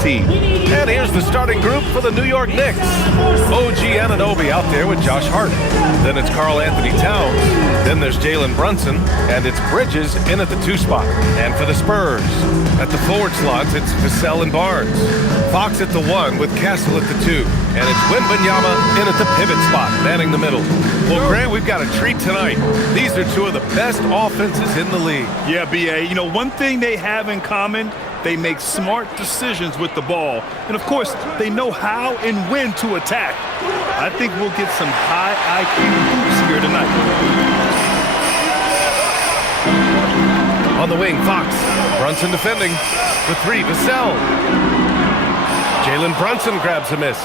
team. And here's the starting group for the New York Knicks. OG Anunoby out there with Josh Hart. Then it's Karl Anthony Towns. Then there's Jalen Brunson. And it's Bridges in at the 2 spot. And for the Spurs, at the forward slots, it's Vassell and Barnes. Fox at the 1 with Castle at the 2. And it's Wembanyama in at the pivot spot, manning the middle. Well, Grant, we've got a treat tonight. These are 2 of the best offenses in the league. Yeah, B.A. You know, one thing they have in common, they make smart decisions with the ball. And, of course, they know how and when to attack. I think we'll get some high IQ hoops here tonight. On the wing, Fox. Brunson defending. The 3, Vassell. Jalen Brunson grabs a miss.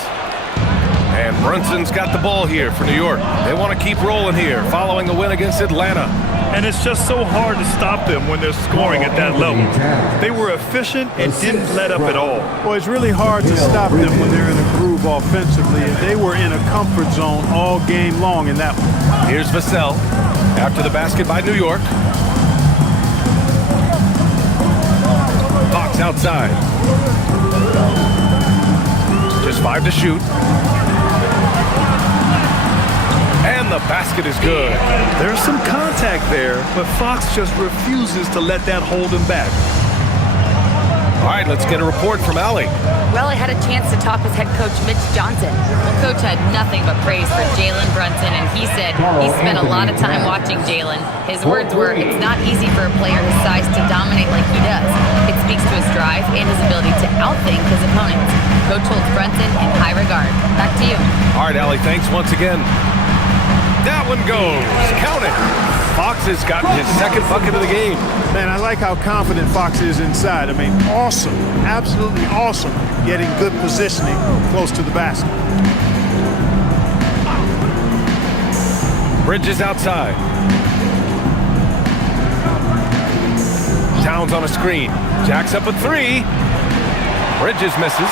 And Brunson's got the ball here for New York. They want to keep rolling here following a win against Atlanta. And it's just so hard to stop them when they're scoring at that level. They were efficient and didn't let up at all. Well, it's really hard to stop them when they're in a groove offensively. And they were in a comfort zone all game long in that one. Here's Vassell after the basket by New York. Fox outside. Just 5 to shoot. And the basket is good. There's some contact there, but Fox just refuses to let that hold him back. All right, let's get a report from Allie. Well, I had a chance to talk with head coach Mitch Johnson. Well, Coach had nothing but praise for Jalen Brunson, and he said he spent a lot of time watching Jalen. His words were, it's not easy for a player his size to dominate like he does. It speaks to his drive and his ability to outthink his opponents. Coach holds Brunson in high regard. Back to you. All right, Allie, thanks once again. That one goes. Count it. Fox has gotten his 2nd bucket of the game. Man, I like how confident Fox is inside. I mean, awesome. Absolutely awesome. Getting good positioning close to the basket. Bridges outside. Towns on a screen. Jacks up a 3. Bridges misses.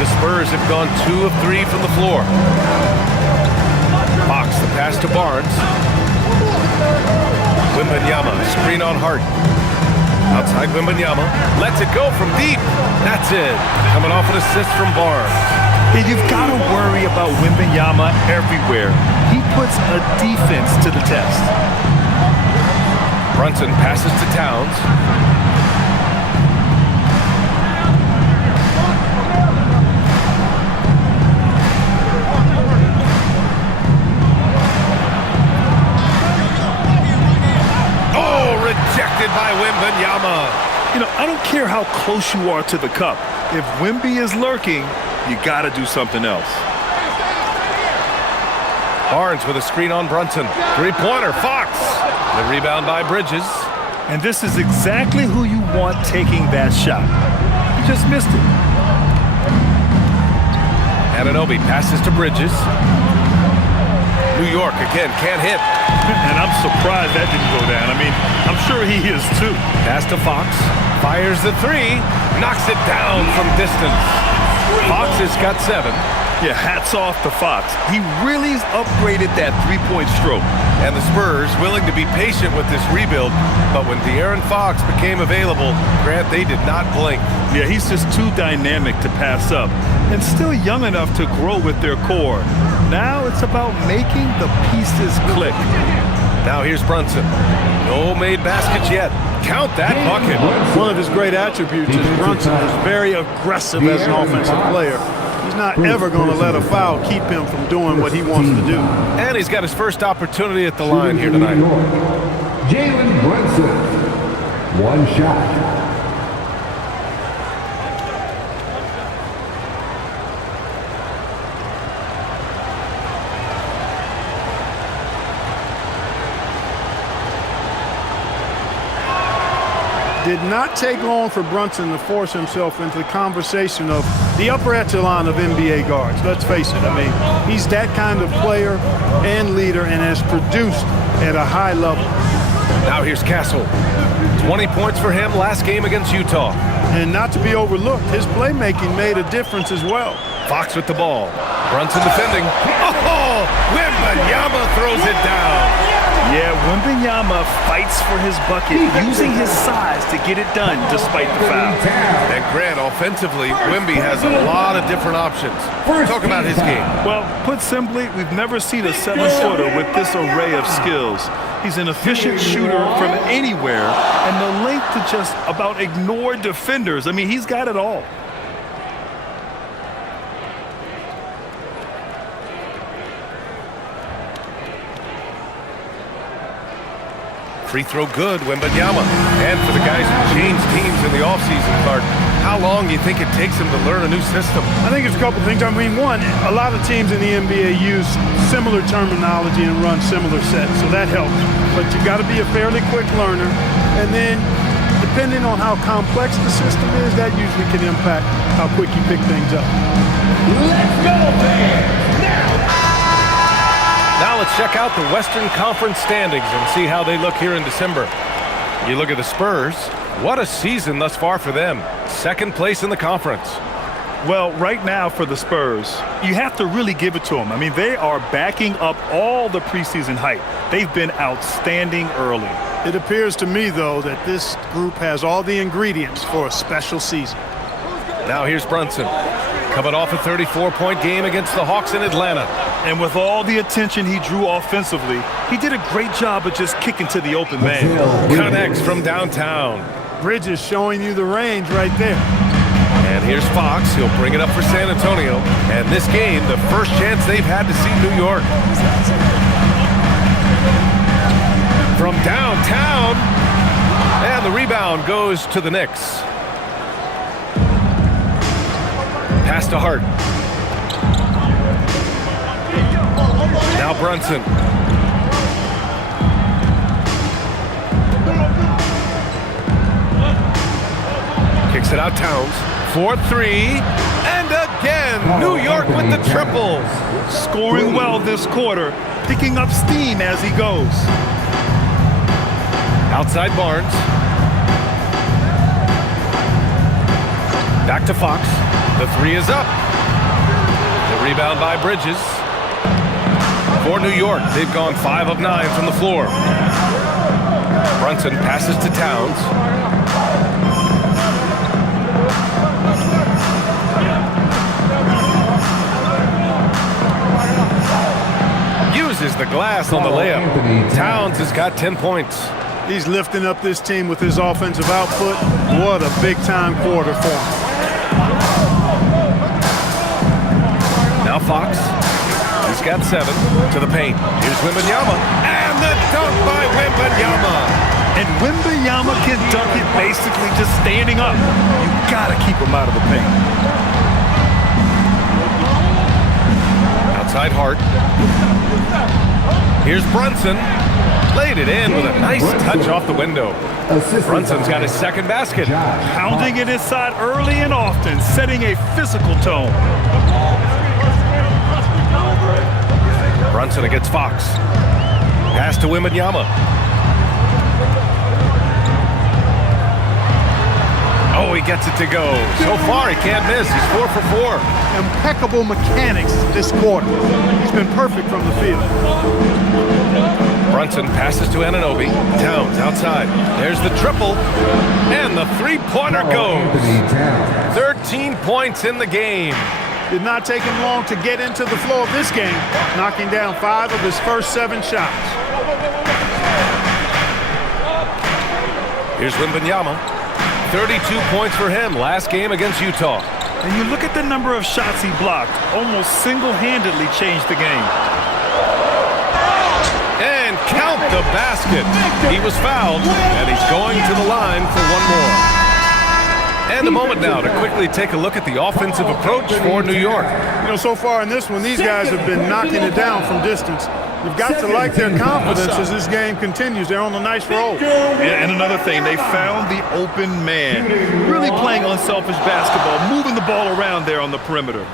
The Spurs have gone 2 of 3 from the floor. Fox, the pass to Barnes. Wembanyama, screen on Hart. Outside Wembanyama, lets it go from deep. That's it. Coming off an assist from Barnes. And you've got to worry about Wembanyama everywhere. He puts a defense to the test. Brunson passes to Towns. Rejected by Wembanyama. You know, I don't care how close you are to the cup. If Wemby is lurking, you got to do something else. Barnes with a screen on Brunson. 3-pointer, Fox. The rebound by Bridges. And this is exactly who you want taking that shot. He just missed it. Anunoby passes to Bridges. New York again can't hit. And I'm surprised that didn't go down. I mean, I'm sure he is too. Pass to Fox. Fires the 3. Knocks it down from distance. Fox has got 7. Yeah, hats off to Fox. He really upgraded that 3-point stroke. And the Spurs willing to be patient with this rebuild. But when De'Aaron Fox became available, Grant, they did not blink. Yeah, he's just too dynamic to pass up. And still young enough to grow with their core. Now it's about making the pieces click. Now here's Brunson. No made baskets yet. Count that bucket. One of his great attributes is Brunson is very aggressive as an offensive player. He's not ever going to let a foul keep him from doing what he wants to do. And he's got his first opportunity at the line here tonight. Jalen Brunson. 1 shot. Did not take long for Brunson to force himself into the conversation of the upper echelon of NBA guards. Let's face it. I mean, he's that kind of player and leader and has produced at a high level. Now here's Castle. 20 points for him last game against Utah. And not to be overlooked, his playmaking made a difference as well. Fox with the ball. Brunson defending. Oh, Wembanyama throws it down. Yeah, Wembanyama fights for his bucket, using his size to get it done despite the foul. And Grant, offensively, Wemby has a lot of different options. Talk about his game. Well, put simply, we've never seen a 7-footer with this array of skills. He's an efficient shooter from anywhere, and the length to just about ignore defenders. I mean, he's got it all. Free throw good, Wembanyama. And for the guys who changed teams in the offseason, Clark, how long do you think it takes them to learn a new system? I think it's a couple things. I mean, one, a lot of teams in the NBA use similar terminology and run similar sets, so that helps. But you got to be a fairly quick learner. And then, depending on how complex the system is, that usually can impact how quick you pick things up. Let's go, fans! Now let's check out the Western Conference standings and see how they look here in December. You look at the Spurs. What a season thus far for them. Second place in the conference. Well, right now for the Spurs, you have to really give it to them. I mean, they are backing up all the preseason hype. They've been outstanding early. It appears to me, though, that this group has all the ingredients for a special season. Now here's Brunson, coming off a 34-point game against the Hawks in Atlanta. And with all the attention he drew offensively, he did a great job of just kicking to the open man. Connects from downtown. Bridges showing you the range right there. And here's Fox. He'll bring it up for San Antonio. And this game, the first chance they've had to see New York. From downtown. And the rebound goes to the Knicks. Pass to Hart. Now Brunson. Kicks it out Towns. 4-3. And again, New York with the triple. Scoring well this quarter, picking up steam as he goes. Outside Barnes. Back to Fox. The three is up. The rebound by Bridges. For New York, they've gone 5 of 9 from the floor. Brunson passes to Towns. Uses the glass on the layup. Towns has got 10 points. He's lifting up this team with his offensive output. What a big-time quarter for him. Now Fox. He's got 7 to the paint. Here's Wembanyama. And the dunk by Wembanyama. And Wembanyama can dunk it basically just standing up. You gotta keep him out of the paint. Outside Hart. Here's Brunson. Laid it in with a nice touch off the window. Brunson's got his second basket. Pounding it inside early and often, setting a physical tone. Brunson against Fox. Pass to Wembanyama. Oh, he gets it to go. So far, he can't miss. He's 4 for 4. Impeccable mechanics this quarter. He's been perfect from the field. Brunson passes to Anunoby. Towns outside. There's the triple. And the three-pointer goes. 13 points in the game. Did not take him long to get into the flow of this game, knocking down 5 of his first 7 shots. Here's Wembanyama. 32 points for him last game against Utah. And you look at the number of shots he blocked, almost single-handedly changed the game. And count the basket. He was fouled, and he's going to the line for one more. And a moment now to quickly take a look at the offensive approach for New York. You know, so far in this one, these guys have been knocking it down from distance. You've got to like their confidence as this game continues. They're on a nice roll. And another thing, they found the open man. Really playing unselfish basketball, moving the ball around there on the perimeter.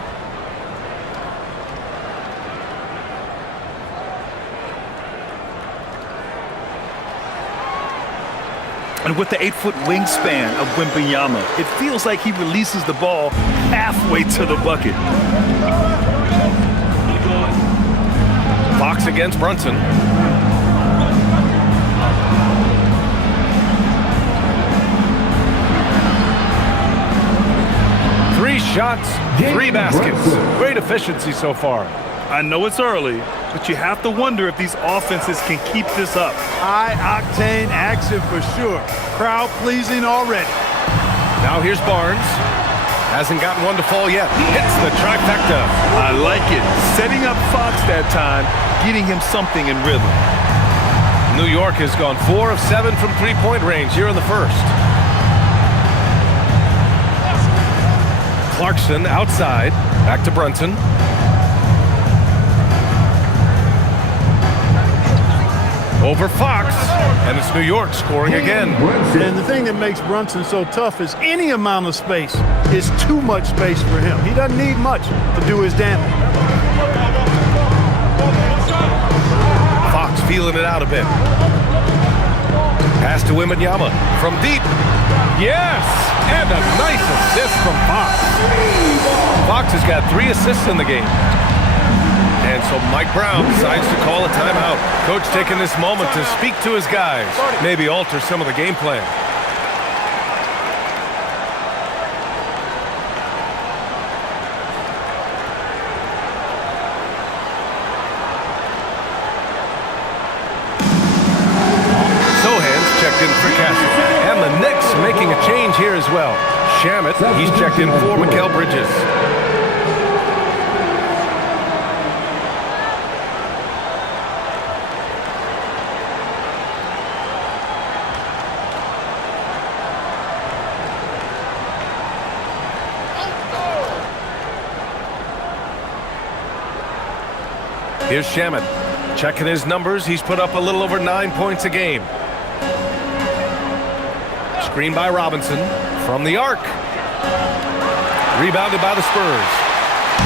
And with the 8-foot wingspan of Wembanyama, it feels like he releases the ball halfway to the bucket. Fox against Brunson. shots, 3 baskets. Great efficiency so far. I know it's early, but you have to wonder if these offenses can keep this up. High-octane action for sure. Crowd-pleasing already. Now here's Barnes. Hasn't gotten one to fall yet. Hits the trifecta. I like it. Setting up Fox that time, getting him something in rhythm. New York has gone 4 of 7 from three-point range here in the first. Clarkson outside. Back to Brunson. Over Fox, and it's New York scoring again. And the thing that makes Brunson so tough is any amount of space is too much space for him. He doesn't need much to do his damage. Fox feeling it out a bit. Pass to Wembanyama from deep. Yes! And a nice assist from Fox. Fox has got 3 assists in the game. And so Mike Brown decides to call a timeout. Coach taking this moment to speak to his guys, maybe alter some of the game plan. Sohan's checked in for Castle. And the Knicks making a change here as well. Shamet, he's checked in for Mikal Bridges. Here's Shamet. Checking his numbers. He's put up a little over 9 points a game. Screen by Robinson from the arc. Rebounded by the Spurs.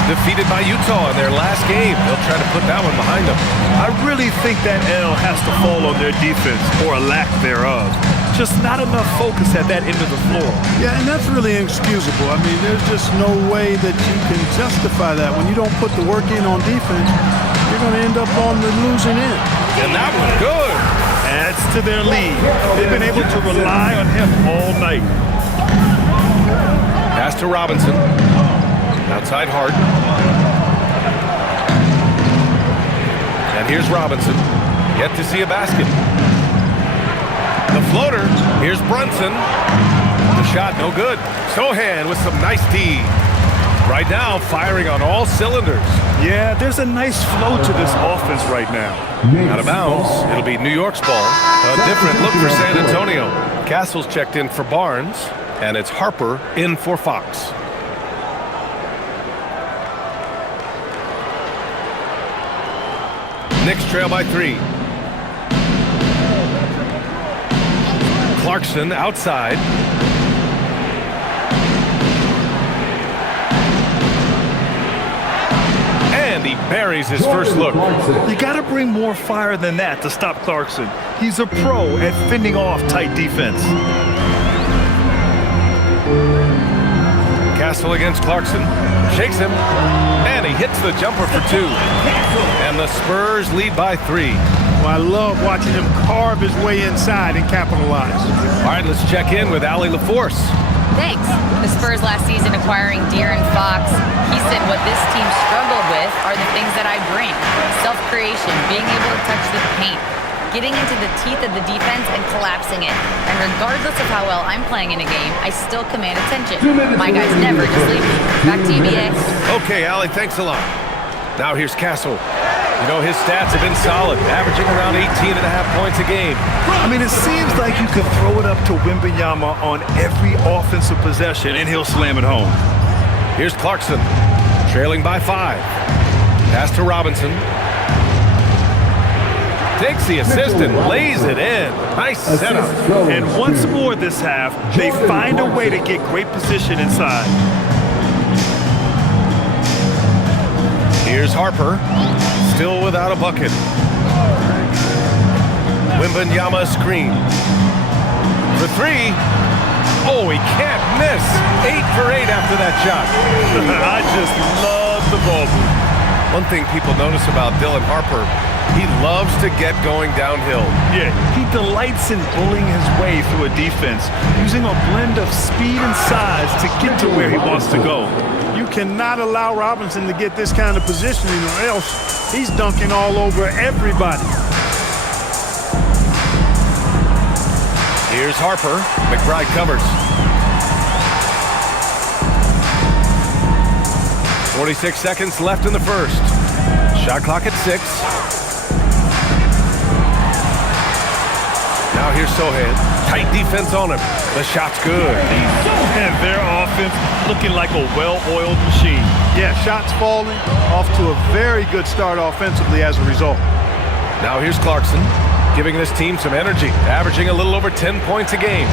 Defeated by Utah in their last game. They'll try to put that one behind them. I really think that L has to fall on their defense, or a lack thereof. Just not enough focus at that end of the floor. Yeah, and that's really inexcusable. I mean, there's just no way that you can justify that. When you don't put the work in on defense, you're going to end up on the losing end. And that was good. Adds to their lead. They've been able to rely on him all night. Pass to Robinson. Outside Hart. And here's Robinson. Yet to see a basket. The floater. Here's Brunson. The shot no good. Sohan with some nice D. Right now, firing on all cylinders. Yeah, there's a nice flow to this offense right now. Out of bounds. It'll be New York's ball. A different look for San Antonio. Castle's checked in for Barnes, and it's Harper in for Fox. Knicks trail by 3. Clarkson outside. And he buries his first look. You got to bring more fire than that to stop Clarkson. He's a pro at fending off tight defense. Castle against Clarkson. Shakes him. And he hits the jumper for 2. And the Spurs lead by 3. Well, I love watching him carve his way inside and capitalize. All right, let's check in with Allie LaForce. Thanks. The Spurs last season acquiring De'Aaron Fox. He said what this team struggled with are the things that I bring. Self-creation, being able to touch the paint, getting into the teeth of the defense and collapsing it. And regardless of how well I'm playing in a game, I still command attention. My guys never just leave me. Back to you, BA. Okay, Allie, thanks a lot. Now here's Castle. You know, his stats have been solid, averaging around 18.5 points a game. I mean, it seems like you can throw it up to Wembanyama on every offensive possession, and he'll slam it home. Here's Clarkson, trailing by 5. Pass to Robinson. Takes the assist and lays it in. Nice setup. And once more this half, they find a way to get great position inside. Here's Harper, still without a bucket. Wembanyama screen. For 3. Oh, he can't miss. 8 for 8 after that shot. I just love the ball move. One thing people notice about Dylan Harper, he loves to get going downhill. Yeah, he delights in bullying his way through a defense, using a blend of speed and size to get to where he wants to go. cannot allow Robinson to get this kind of positioning, or else he's dunking all over everybody. Here's Harper. McBride covers. 46 seconds left in the first. Shot clock at 6. Now here's Sohan. Tight defense on him. The shot's good. And their offense looking like a well-oiled machine. Yeah, shots falling, off to a very good start offensively as a result. Now here's Clarkson, giving this team some energy, averaging a little over 10 points a game.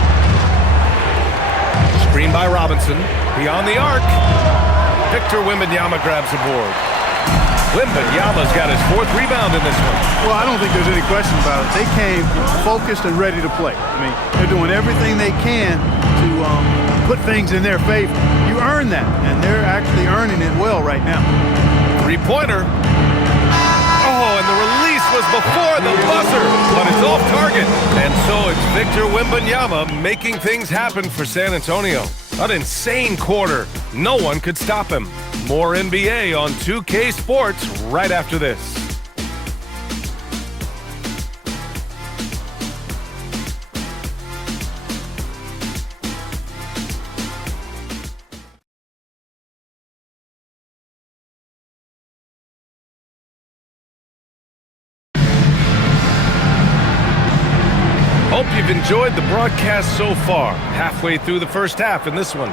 Screen by Robinson, beyond the arc. Victor Wembanyama grabs the board. Wembanyama's got his 4th rebound in this one. Well, I don't think there's any question about it. They came focused and ready to play. I mean, they're doing everything they can to put things in their favor. You earn that, and they're actually earning it well right now. 3-pointer. Oh, and the release was before the buzzer, but it's off target. And so it's Victor Wembanyama making things happen for San Antonio. An insane quarter. No one could stop him. More NBA on 2K Sports right after this. Hope you've enjoyed the broadcast so far. Halfway through the first half in this one.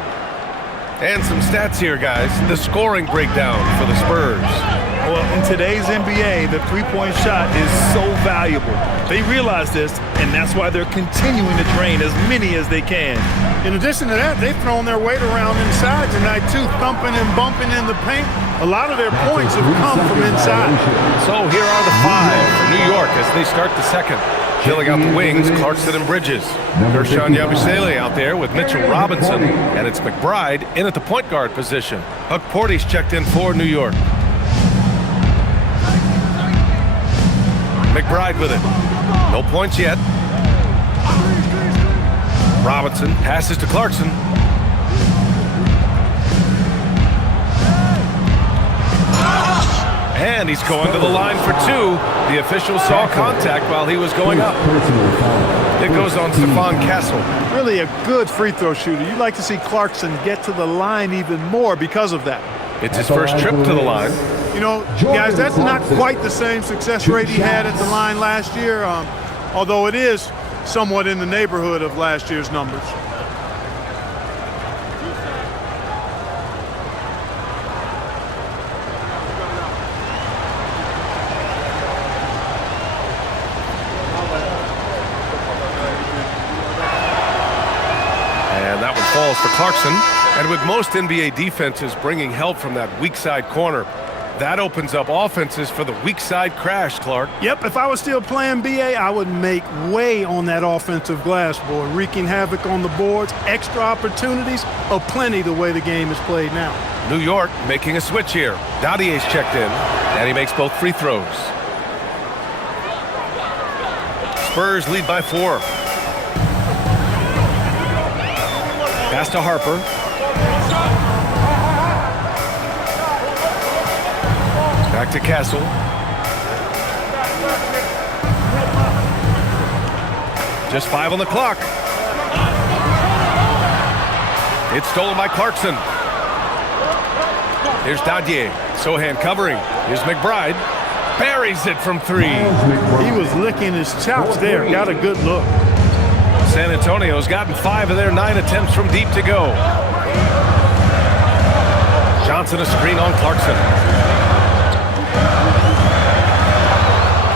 And some stats here, guys. The scoring breakdown for the Spurs. Well, in today's NBA, the three-point shot is so valuable. They realize this, and that's why they're continuing to drain as many as they can. In addition to that, they've thrown their weight around inside tonight, too, thumping and bumping in the paint. A lot of their points have come from inside. So here are the 5 for New York as they start the second. Filling out the wings, Clarkson and Bridges. Gershon Yabusele out there with Mitchell Robinson, and it's McBride in at the point guard position. Huck Porty's checked in for New York. McBride with it. No points yet. Robinson passes to Clarkson. And he's going to the line for 2. The official saw contact while he was going up. It goes on Stephon Castle. Really a good free throw shooter. You'd like to see Clarkson get to the line even more because of that. It's his first trip to the line. You know, guys, that's not quite the same success rate he had at the line last year, although it is somewhat in the neighborhood of last year's numbers. And that one falls for Clarkson. And with most NBA defenses bringing help from that weak side corner, that opens up offenses for the weak side crash, Clark. Yep, if I was still playing BA, I would make way on that offensive glass board, wreaking havoc on the boards. Extra opportunities aplenty the way the game is played now. New York making a switch here. Dadier's checked in, and he makes both free throws. Spurs lead by 4. Pass to Harper. Back to Castle. Just 5 on the clock. It's stolen by Clarkson. Here's Dadier. Sohan covering. Here's McBride. Buries it from 3. He was licking his chops there. Got a good look. San Antonio's gotten 5 of their 9 attempts from deep to go. Johnson a screen on Clarkson.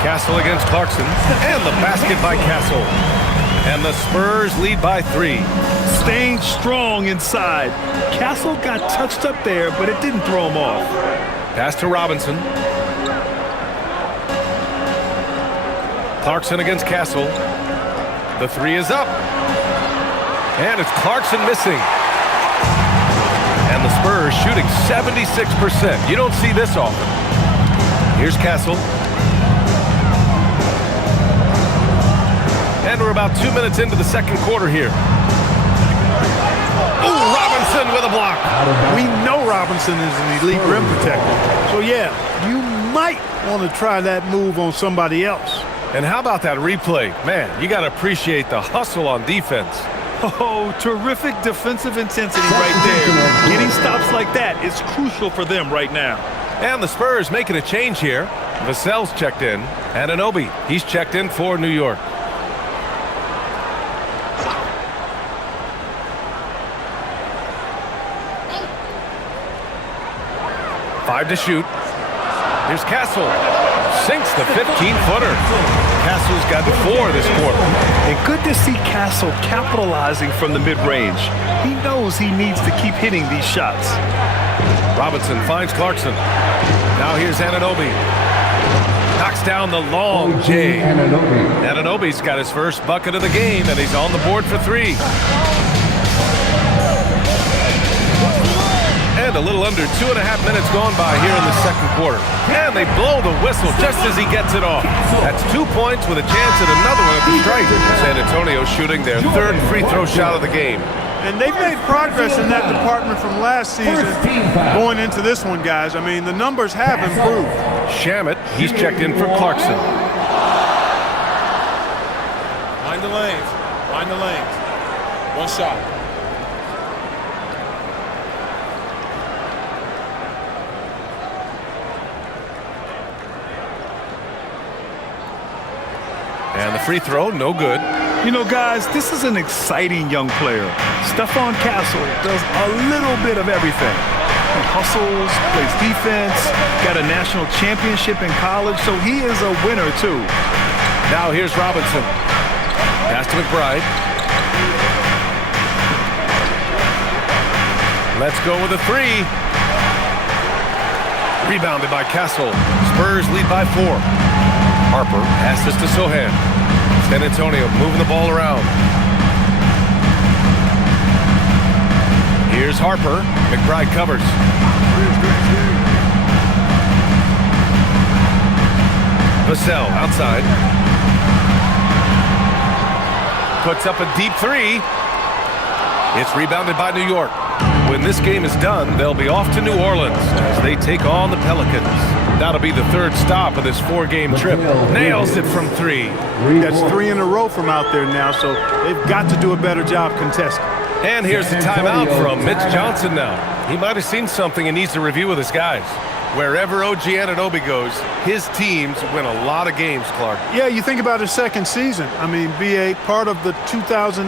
Castle against Clarkson, and the basket by Castle. And the Spurs lead by 3. Staying strong inside. Castle got touched up there, but it didn't throw him off. Pass to Robinson. Clarkson against Castle. The 3 is up. And it's Clarkson missing. And the Spurs shooting 76%. You don't see this often. Here's Castle. And we're about 2 minutes into the second quarter here. Ooh, Robinson with a block. We know Robinson Robinson is an elite rim protector. So, yeah, you might want to try that move on somebody else. And how about that replay? Man, you got to appreciate the hustle on defense. Oh, terrific defensive intensity right there. Getting stops like that is crucial for them right now. And the Spurs making a change here. Vassell's checked in. And Anunoby, he's checked in for New York. Five to shoot. Here's Castle. Sinks the 15-footer. Castle's got to 4 this quarter. And good to see Castle capitalizing from the mid-range. He knows he needs to keep hitting these shots. Robinson finds Clarkson. Now here's Anunoby. Knocks down the long J. Anunoby's got his first bucket of the game, and he's on the board for 3. And a little under 2.5 minutes gone by here in the second quarter. And they blow the whistle just as he gets it off. That's 2 points with a chance at another one at the strike. San Antonio shooting their third free throw shot of the game. And they've made progress in that department from last season going into this one, guys. I mean, the numbers have improved. Shamet, he's checked in for Clarkson. Find the lanes. Find the lanes. One shot. And the free throw, no good. You know, guys, this is an exciting young player. Stephon Castle does a little bit of everything. He hustles, plays defense, got a national championship in college, so he is a winner, too. Now here's Robinson. Pass to McBride. Let's go with a 3. Rebounded by Castle. Spurs lead by 4. Harper passes to Sohan. San Antonio moving the ball around. Here's Harper. McBride covers. Vassell outside. Puts up a deep 3. It's rebounded by New York. When this game is done, they'll be off to New Orleans as they take on the Pelicans. That'll be the third stop of this 4-game trip. Nails it from 3. That's 3 in a row from out there now, so they've got to do a better job contesting. And here's the timeout from Mitch Johnson now. He might have seen something and needs to review with his guys. Wherever OG Anunoby goes, his teams win a lot of games, Clark. Yeah, you think about his second season. I mean, be a part of the 2019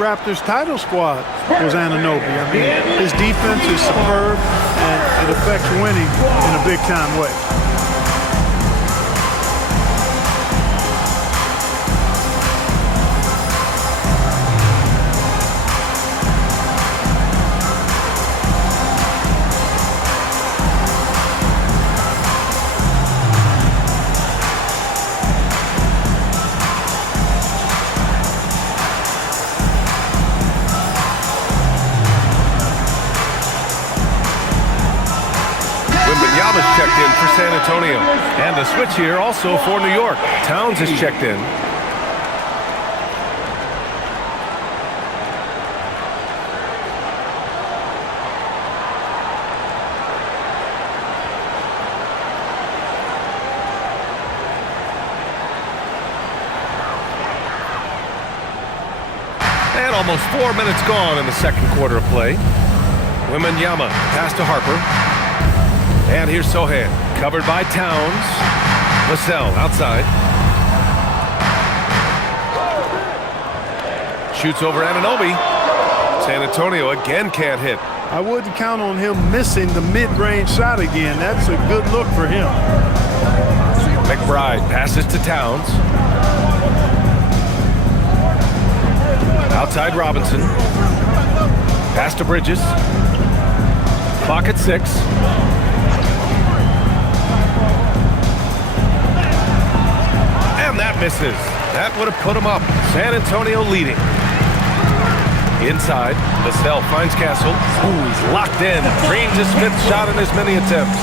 Raptors title squad was Anunoby. I mean, his defense is superb, and it affects winning in a big-time way. Checked in for San Antonio. And the switch here also for New York. Towns is checked in. And almost 4 minutes gone in the second quarter of play. Wembanyama pass to Harper. And here's Sohan, covered by Towns. Vassell outside. Shoots over Anunoby. San Antonio again can't hit. I wouldn't count on him missing the mid-range shot again. That's a good look for him. McBride passes to Towns. Outside Robinson. Pass to Bridges. Clock at 6. And that misses. That would have put him up. San Antonio leading. Inside, Vassell finds Castle. Ooh, he's locked in. Dreams his 5th shot in as many attempts.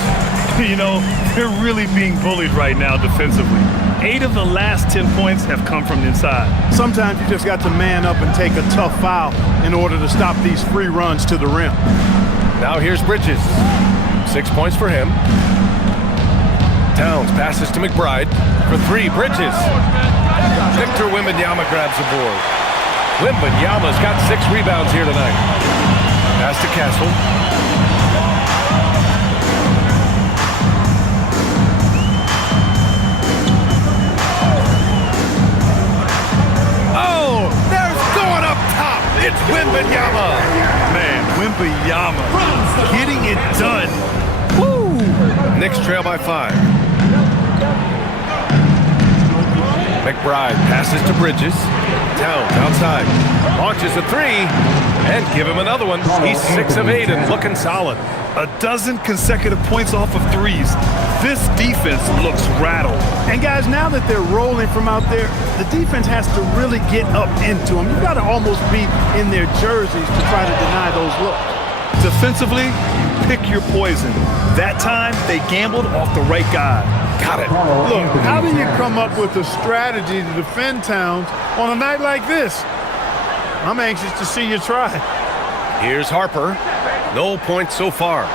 You know, they're really being bullied right now defensively. 8 of the last 10 points have come from inside. Sometimes you just got to man up and take a tough foul in order to stop these free runs to the rim. Now here's Bridges. 6 points for him. Towns passes to McBride for 3. Bridges. Victor Wembanyama grabs the board. Wembanyama's got 6 rebounds here tonight. Pass to Castle. Oh, there's going up top. It's Wembanyama. Man, Wembanyama getting it done. Woo! Knicks trail by 5. McBride passes to Bridges. Towns outside. Launches a 3. And give him another one. He's 6 of 8 and looking solid. A dozen consecutive points off of threes. This defense looks rattled. And guys, now that they're rolling from out there, the defense has to really get up into them. You've got to almost be in their jerseys to try to deny those looks. Defensively, pick your poison. That time, they gambled off the right guy. Got it. Look, how do you come up with a strategy to defend Towns on a night like this? I'm anxious to see you try. Here's Harper. No points so far.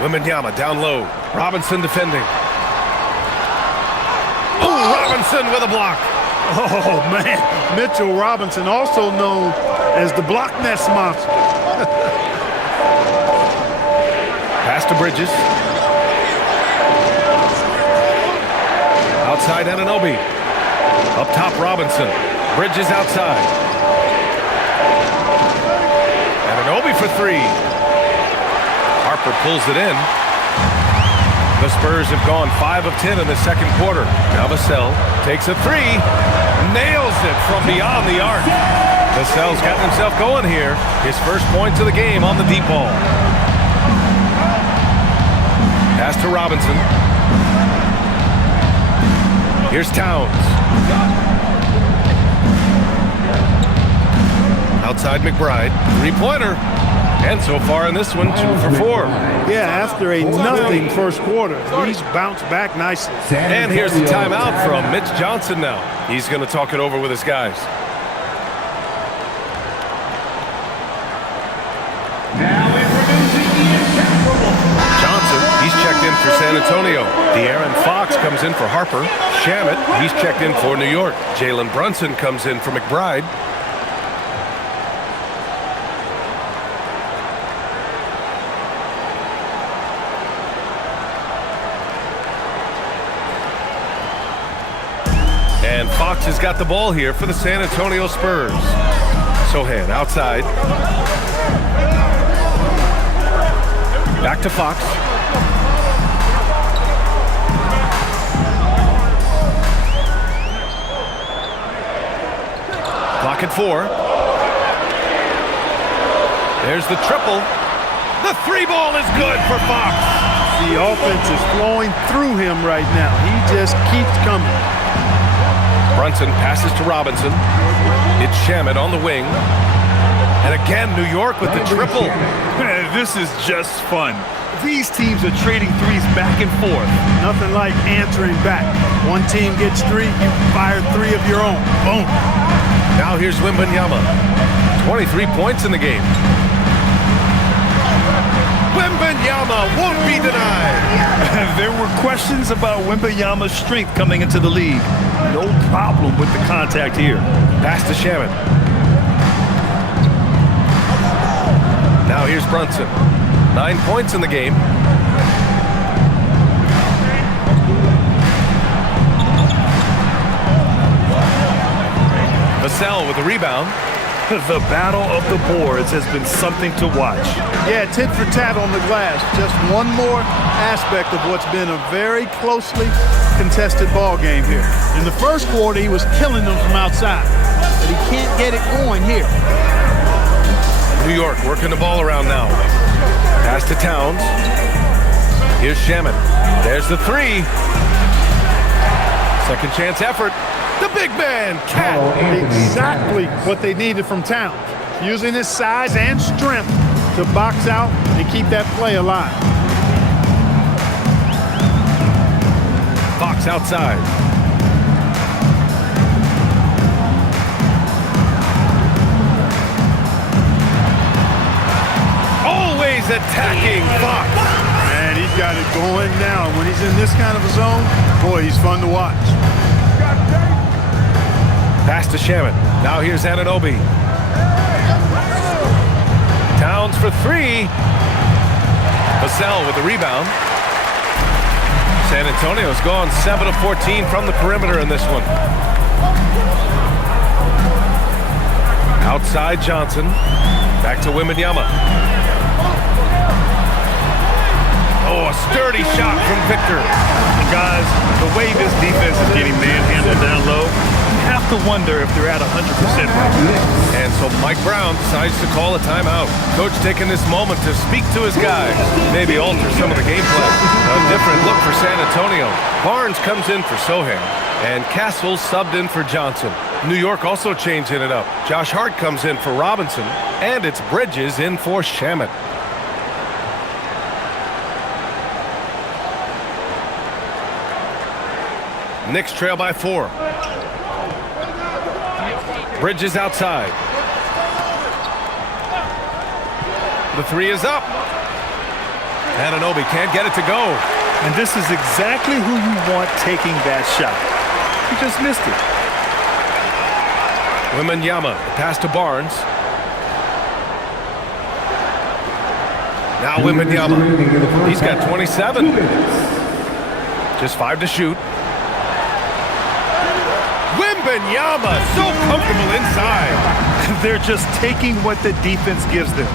Wembanyama down low. Robinson defending. Oh, Robinson with a block. Oh, man. Mitchell Robinson, also known as the block nest monster. Pass to Bridges. Outside Anunoby. Up top Robinson. Bridges outside. Anunoby for 3. Harper pulls it in. The Spurs have gone 5 of 10 in the second quarter. Now Vassell takes a 3. Nails it from beyond the arc. Vassell's gotten himself going here. His first points of the game on the deep ball. Pass to Robinson. Here's Towns. Outside McBride. 3-pointer. And so far in this one, 2 for 4. Yeah, after a nothing first quarter, he's bounced back nicely. And here's the timeout from Mitch Johnson now. He's going to talk it over with his guys. Johnson, he's checked in for San Antonio. De'Aaron Fox comes in for Harper. Shamet, he's checked in for New York. Jalen Brunson comes in for McBride. And Fox has got the ball here for the San Antonio Spurs. Sohan outside. Back to Fox. Clock at 4. There's the triple. The 3 ball is good for Fox. The offense is flowing through him right now. He just keeps coming. Brunson passes to Robinson. It's Shamet on the wing. And again, New York with the triple. Man, this is just fun. These teams are trading threes back and forth. Nothing like answering back. One team gets 3, you fire 3 of your own. Boom. Now here's Wembanyama. 23 points in the game. Wembanyama won't be denied. There were questions about Wembanyama's strength coming into the league. No problem with the contact here. Pass to Shamet. Now here's Brunson. 9 points in the game. Vassell with the rebound. The battle of the boards has been something to watch. Yeah, tit for tat on the glass. Just one more aspect of what's been a very closely contested ball game here. In the first quarter, he was killing them from outside, but he can't get it going here. New York working the ball around now. Pass to Towns. Here's Shamet. There's the 3. Second chance effort. The big man, Cat. Exactly what they needed from Towns. Using his size and strength to box out and keep that play alive. Fox outside. attacking Fox. And he's got it going now. When he's in this kind of a zone, boy, he's fun to watch. Pass to Shaman. Now here's Anunoby. Towns for three. Vassell with the rebound. San Antonio's gone 7 of 14 from the perimeter in this one. Outside Johnson. Back to Wembanyama. Oh, a sturdy shot from Victor. Guys, the way this defense is getting manhandled down low, you have to wonder if they're at 100% right now. And so Mike Brown decides to call a timeout. Coach taking this moment to speak to his guys, maybe alter some of the game plan. A different look for San Antonio. Barnes comes in for Sohan, and Castle subbed in for Johnson. New York also changing it up. Josh Hart comes in for Robinson, and it's Bridges in for Shaman. Knicks trail by 4. Bridges outside. The three is up. Anunoby can't get it to go. And this is exactly who you want taking that shot. He just missed it. Wembanyama, pass to Barnes. Now Wembanyama. He's got 27. Just 5 to shoot. Wembanyama, so comfortable inside. They're just taking what the defense gives them.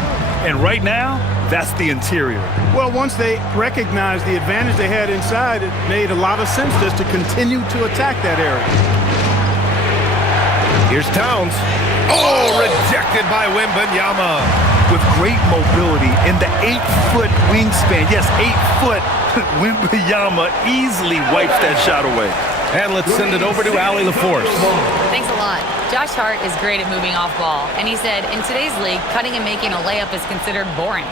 And right now, that's the interior. Well, once they recognized the advantage they had inside, it made a lot of sense just to continue to attack that area. Here's Towns. Oh, rejected by Wembanyama. With great mobility in the 8-foot wingspan. Yes, 8 foot. Wembanyama easily wipes that shot away. And let's send it over to Allie LaForce. Thanks a lot. Josh Hart is great at moving off ball, and he said, in today's league, cutting and making a layup is considered boring.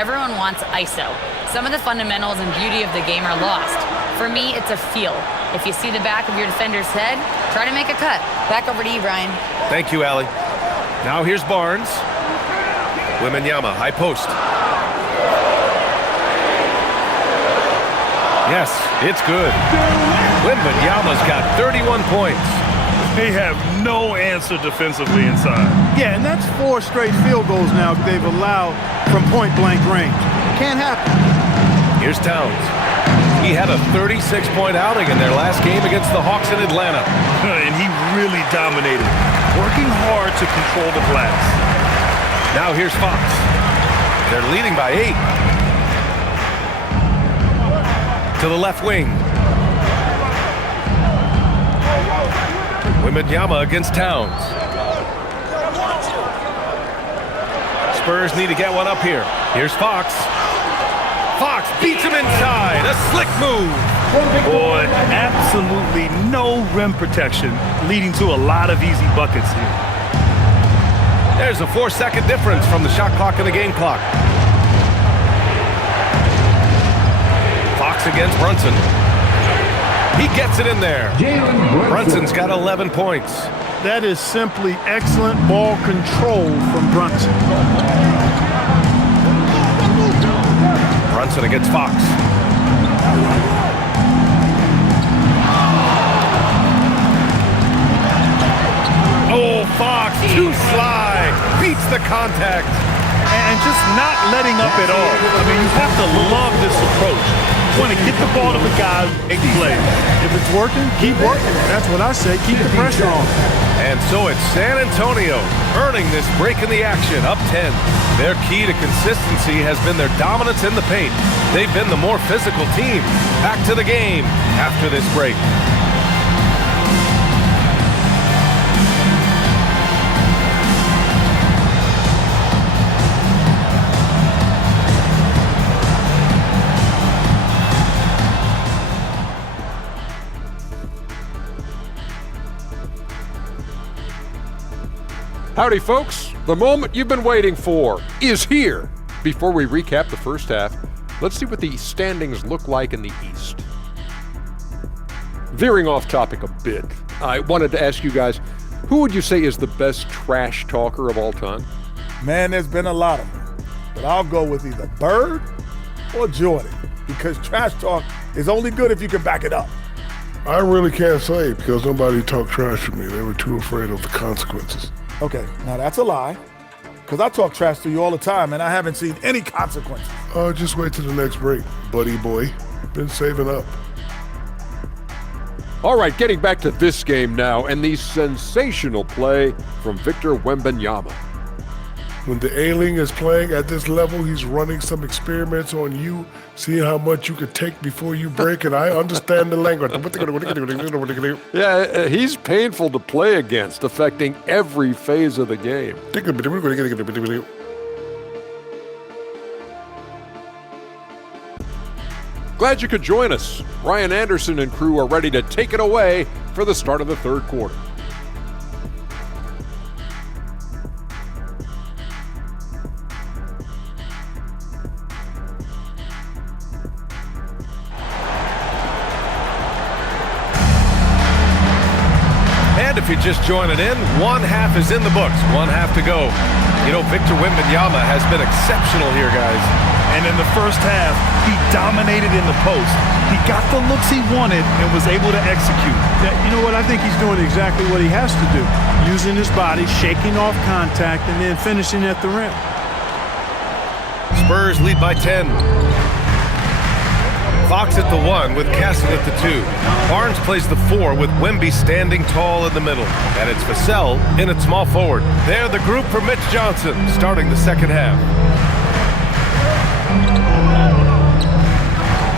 Everyone wants ISO. Some of the fundamentals and beauty of the game are lost. For me, it's a feel. If you see the back of your defender's head, try to make a cut. Back over to you, Brian. Thank you, Allie. Now here's Barnes. Wembanyama, high post. Yes, it's good. Wembanyama's got 31 points. They have no answer defensively inside. Yeah, and that's 4 straight field goals now they've allowed from point-blank range. Can't happen. Here's Towns. He had a 36-point outing in their last game against the Hawks in Atlanta. And he really dominated, working hard to control the glass. Now here's Fox. They're leading by 8. To the left wing. Wembanyama against Towns. Spurs need to get one up here. Here's Fox. Fox beats him inside. A slick move. Boy, absolutely no rim protection, leading to a lot of easy buckets here. There's a 4-second difference from the shot clock and the game clock. Fox against Brunson. He gets it in there. Brunson's got 11 points. That is simply excellent ball control from Brunson. Brunson against Fox. Oh, Fox, too sly. Beats the contact. And just not letting up at all. I mean, you have to love this approach. You want to get the ball to the guy, make plays. If it's working, keep working. That's what I say. Keep the pressure on. And so it's San Antonio earning this break in the action, up 10. Their key to consistency has been their dominance in the paint. They've been the more physical team. Back to the game after this break. Howdy, folks. The moment you've been waiting for is here. Before we recap the first half, let's see what the standings look like in the East. Veering off topic a bit, I wanted to ask you guys, who would you say is the best trash talker of all time? Man, there's been a lot of them. but I'll go with either Bird or Jordan because trash talk is only good if you can back it up. I really can't say because nobody talked trash to me. They were too afraid of the consequences. Okay, now that's a lie because I talk trash to you all the time and I haven't seen any consequences. Just wait till the next break, buddy boy. Been saving up. All right, getting back to this game now and the sensational play from Victor Wembanyama. When the alien is playing at this level, he's running some experiments on you, seeing how much you could take before you break, and I understand the language. Yeah, he's painful to play against, affecting every phase of the game. Glad you could join us. Ryan Anderson and crew are ready to take it away for the start of the third quarter. And if you're just joining in, one half is in the books, one half to go. You know, Victor Wembanyama has been exceptional here, guys. And in the first half, he dominated in the post. He got the looks he wanted and was able to execute. You know what? I think he's doing exactly what he has to do. Using his body, shaking off contact, and then finishing at the rim. Spurs lead by 10. Fox at the 1 with Castle at the 2. Barnes plays the 4 with Wemby standing tall in the middle. And it's Vassell in at small forward. They're the group for Mitch Johnson starting the second half.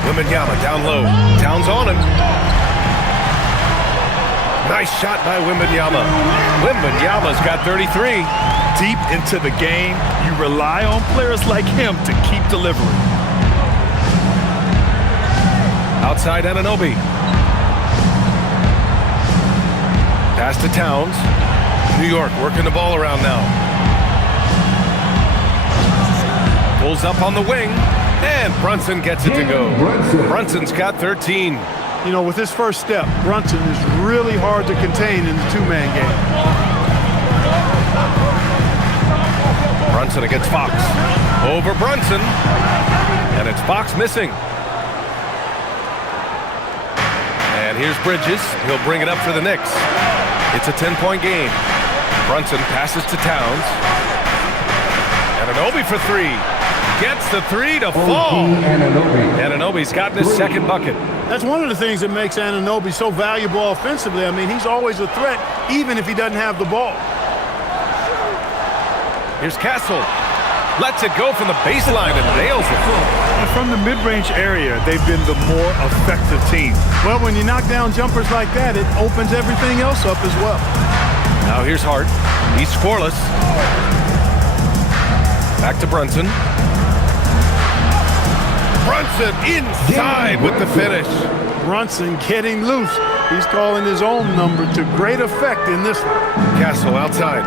Wembanyama down low. Towns on him. Nice shot by Wembanyama. Wembanyama's got 33. Deep into the game, you rely on players like him to keep delivering. Outside Anunoby. Pass to Towns. New York working the ball around now. Pulls up on the wing. And Brunson gets it to go. Brunson's got 13. You know, with his first step, Brunson is really hard to contain in the two-man game. Brunson against Fox. Over Brunson. And it's Fox missing. And here's Bridges. He'll bring it up for the Knicks. It's a 10-point game. Brunson passes to Towns. Anunoby for 3. Gets the 3 to fall. Anunoby's gotten his second bucket. That's one of the things that makes Anunoby so valuable offensively. I mean, he's always a threat, even if he doesn't have the ball. Here's Castle. Lets it go from the baseline and nails it. And from the mid-range area, they've been the more effective team. Well, when you knock down jumpers like that, it opens everything else up as well. Now here's Hart. He's scoreless. Back to Brunson. Brunson inside with the finish. Brunson getting loose. He's calling his own number to great effect in this one. Castle outside.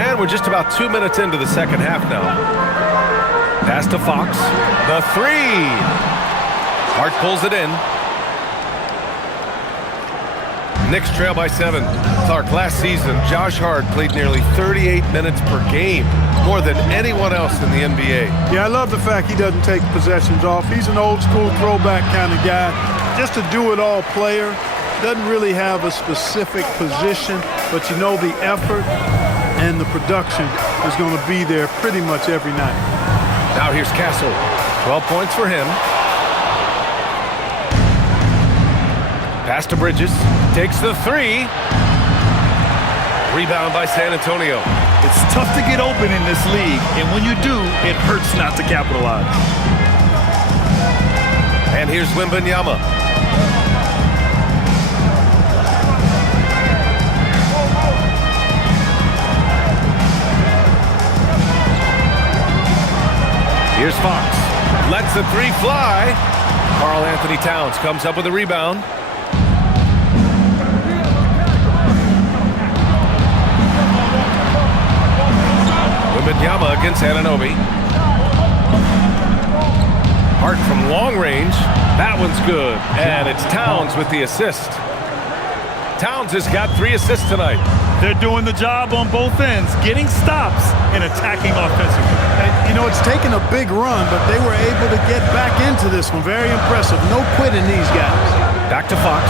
And we're just about 2 minutes into the second half now. Pass to Fox. The 3. Hart pulls it in. Knicks trail by 7. Clark, last season, Josh Hart played nearly 38 minutes per game, more than anyone else in the NBA. Yeah, I love the fact he doesn't take possessions off. He's an old school throwback kind of guy. Just a do-it-all player. Doesn't really have a specific position, but you know the effort and the production is going to be there pretty much every night. Now here's Castle. 12 points for him. Pass to Bridges. Takes the 3. Rebound by San Antonio. It's tough to get open in this league, and when you do, it hurts not to capitalize. And here's Wembanyama. Here's Fox. Lets the 3 fly. Karl Anthony Towns comes up with a rebound. Wembanyama against Anunoby. Hart from long range. That one's good. And it's Towns with the assist. Towns has got 3 assists tonight. They're doing the job on both ends, getting stops and attacking offensively. And, you know, it's taken a big run, but they were able to get back into this one. Very impressive. No quitting these guys. Back to Fox.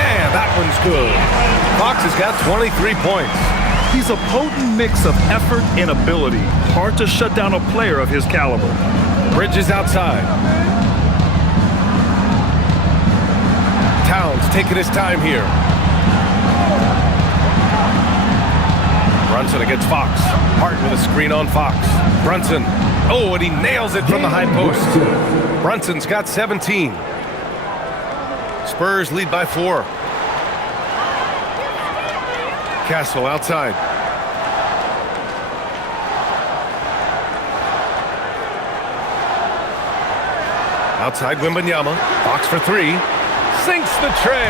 And that one's good. Fox has got 23 points. He's a potent mix of effort and ability. Hard to shut down a player of his caliber. Bridges outside. Towns taking his time here. Brunson against Fox. Hart with a screen on Fox. Brunson. Oh, and he nails it from the high post. Brunson's got 17. Spurs lead by 4. Castle outside. Outside Wembanyama. Fox for 3. Sinks the tray.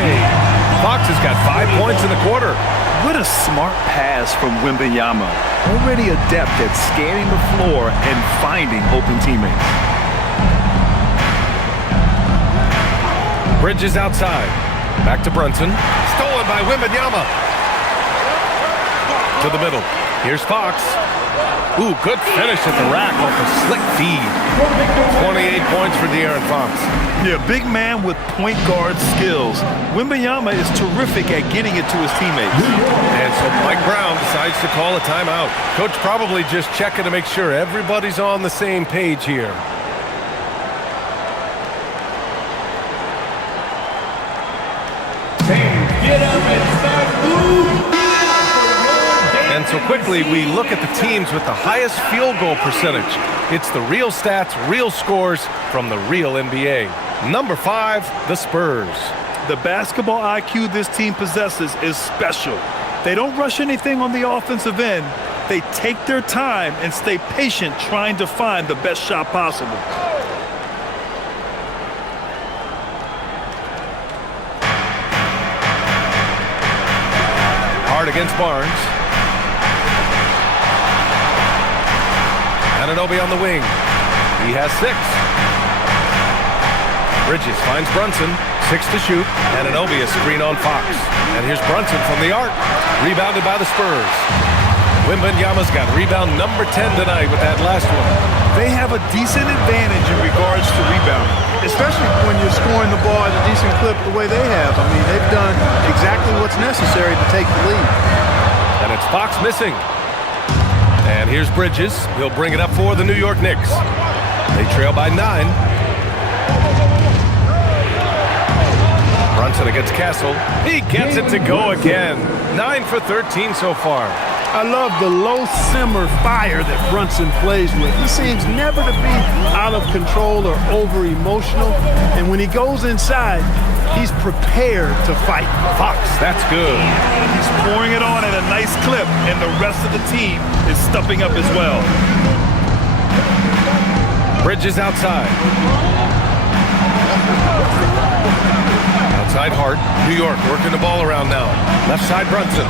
Fox has got 5 points in the quarter. What a smart pass from Wembanyama. Already adept at scanning the floor and finding open teammates. Bridges outside. Back to Brunson. Stolen by Wembanyama. To the middle. Here's Fox. Ooh, good finish at the rack off a slick feed. 28 points for De'Aaron Fox. Yeah, big man with point guard skills. Wembanyama is terrific at getting it to his teammates. And so Mike Brown decides to call a timeout. Coach probably just checking to make sure everybody's on the same page here. Get up and start moving. And so quickly we look at the teams with the highest field goal percentage. It's the real stats, real scores from the real NBA. Number 5, the Spurs. The basketball IQ this team possesses is special. They don't rush anything on the offensive end. They take their time and stay patient trying to find the best shot possible. Hard against Barnes. Anunoby on the wing. He has 6. Bridges finds Brunson. 6 to shoot. Anunoby a screen on Fox. And here's Brunson from the arc. Rebounded by the Spurs. Wembanyama's got rebound number 10 tonight with that last one. They have a decent advantage in regards to rebounding. Especially when you're scoring the ball at a decent clip the way they have. I mean, they've done exactly what's necessary to take the lead. And it's Fox missing. And here's Bridges. He'll bring it up for the New York Knicks. They trail by 9. Brunson against Castle. He gets it to go again. 9 for 13 so far. I love the low simmer fire that Brunson plays with. He seems never to be out of control or over emotional. And when he goes inside, he's prepared to fight. Fox, that's good. He's pouring it on at a nice clip, and the rest of the team is stepping up as well. Bridges outside. Outside Hart. New York working the ball around now. Left side Brunson.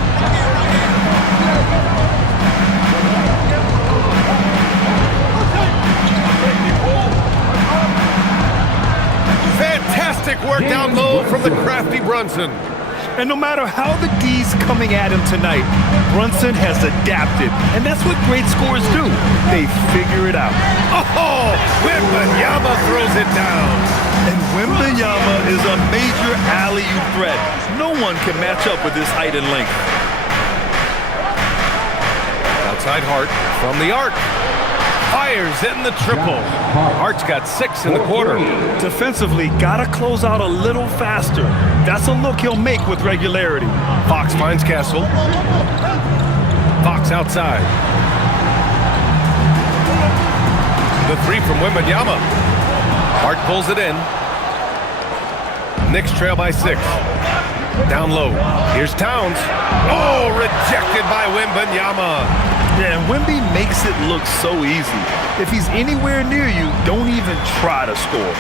Fantastic work down low from the crafty Brunson. And no matter how the D's coming at him tonight, Brunson has adapted. And that's what great scorers do. They figure it out. Oh, Wembanyama throws it down. And Wembanyama is a major alley-oop threat. No one can match up with his height and length. Outside Hart from the arc. Fires in the triple. Hart's got 6 in the quarter. Defensively, gotta close out a little faster. That's a look he'll make with regularity. Fox finds Castle. Fox outside. The 3 from Wembanyama. Hart pulls it in. Knicks trail by 6. Down low. Here's Towns. Oh, rejected by Wembanyama. Yeah, and Wemby makes it look so easy. If he's anywhere near you, don't even try to score.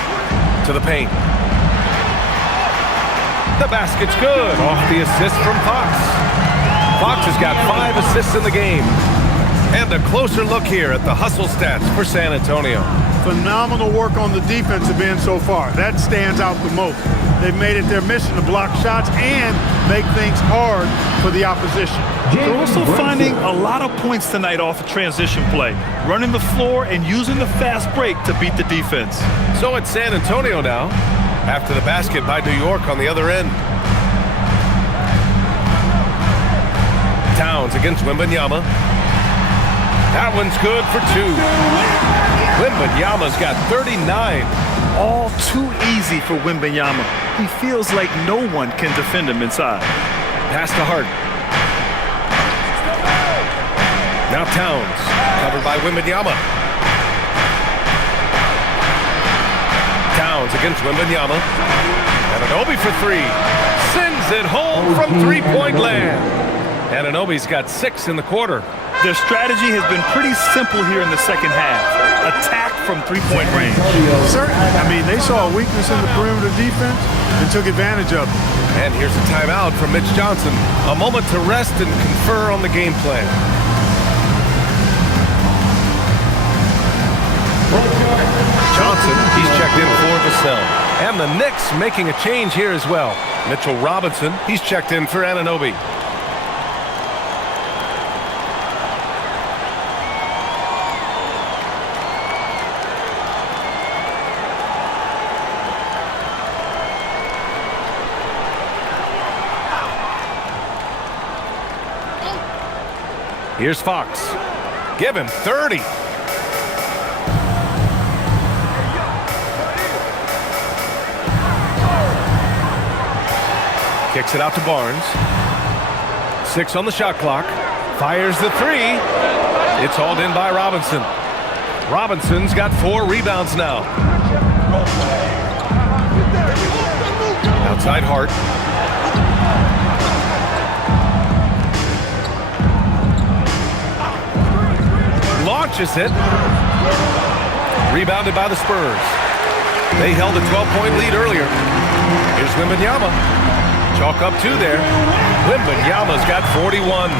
To the paint. The basket's good. Off the assist from Fox. Fox has got 5 assists in the game. And a closer look here at the hustle stats for San Antonio. Phenomenal work on the defensive end so far. That stands out the most. They've made it their mission to block shots and make things hard for the opposition. They're also finding a lot of points tonight off of transition play, running the floor and using the fast break to beat the defense. So it's San Antonio now, after the basket by New York on the other end. Towns against Wembanyama. That one's good for 2. Wembanyama's got 39. All too easy for Wembanyama. He feels like no one can defend him inside. Pass to Hart. Now Towns, covered by Wembanyama. Towns against Wembanyama. Anunoby for 3. Sends it home from three-point land. Anunoby's got 6 in the quarter. Their strategy has been pretty simple here in the second half. Attack from three-point range. Certainly. I mean, they saw a weakness in the perimeter defense and took advantage of it. And here's a timeout from Mitch Johnson. A moment to rest and confer on the game plan. Johnson, he's checked in for Vassell. And the Knicks making a change here as well. Mitchell Robinson, he's checked in for Anunoby. Here's Fox. Give him 30. Kicks it out to Barnes. 6 on the shot clock. Fires the 3. It's hauled in by Robinson. Robinson's got 4 rebounds now. Outside Hart. Launches it. Rebounded by the Spurs. They held a 12-point lead earlier. Here's Wembanyama. Chalk up 2 there. Wembanyama's got 41.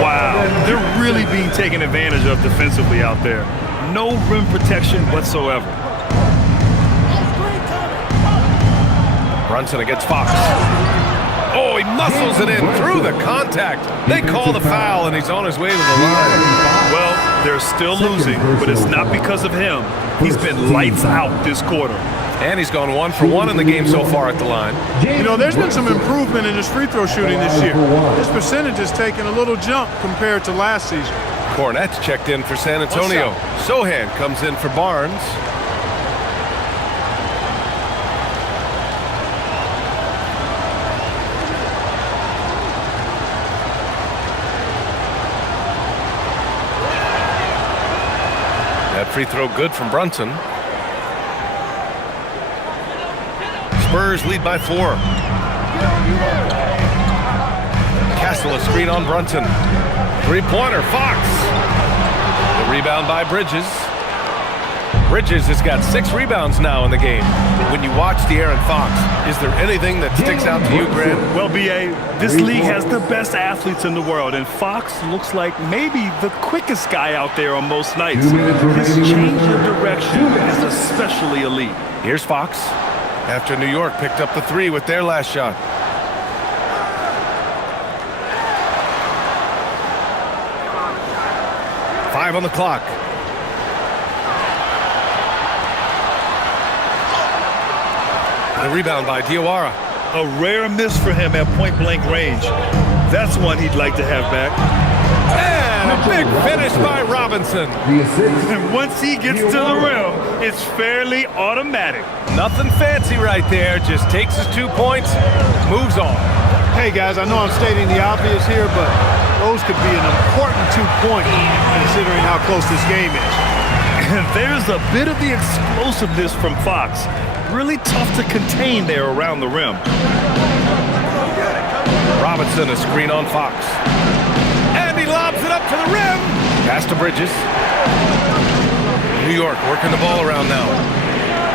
Wow, they're really being taken advantage of defensively out there. No rim protection whatsoever. Brunson against Fox. Oh, he muscles it in through the contact. They call the foul, and he's on his way to the line. Well, they're still losing, but it's not because of him. He's been lights out this quarter. And he's gone 1 for 1 in the game so far at the line. You know, there's been some improvement in his free throw shooting this year. His percentage has taken a little jump compared to last season. Cornette's checked in for San Antonio. Sohan comes in for Barnes. That free throw good from Brunson. Spurs lead by 4. Castle a screen on Brunson. Three-pointer, Fox. The rebound by Bridges. Bridges has got 6 rebounds now in the game. When you watch De'Aaron Fox, is there anything that sticks out to you, Grant? Well, B.A., this league has the best athletes in the world, and Fox looks like maybe the quickest guy out there on most nights. His change of direction is especially elite. Here's Fox. After New York picked up the 3 with their last shot. Five on the clock. The rebound by Diawara. A rare miss for him at point-blank range. That's one he'd like to have back. And a big finish by Robinson. And once he gets to the rim, it's fairly automatic. Nothing fancy right there. Just takes his 2 points, moves on. Hey, guys, I know I'm stating the obvious here, but those could be an important 2 points considering how close this game is. And there's a bit of the explosiveness from Fox. Really tough to contain there around the rim. Robinson, a screen on Fox. And he lobs it up to the rim. Pass to Bridges. New York working the ball around now.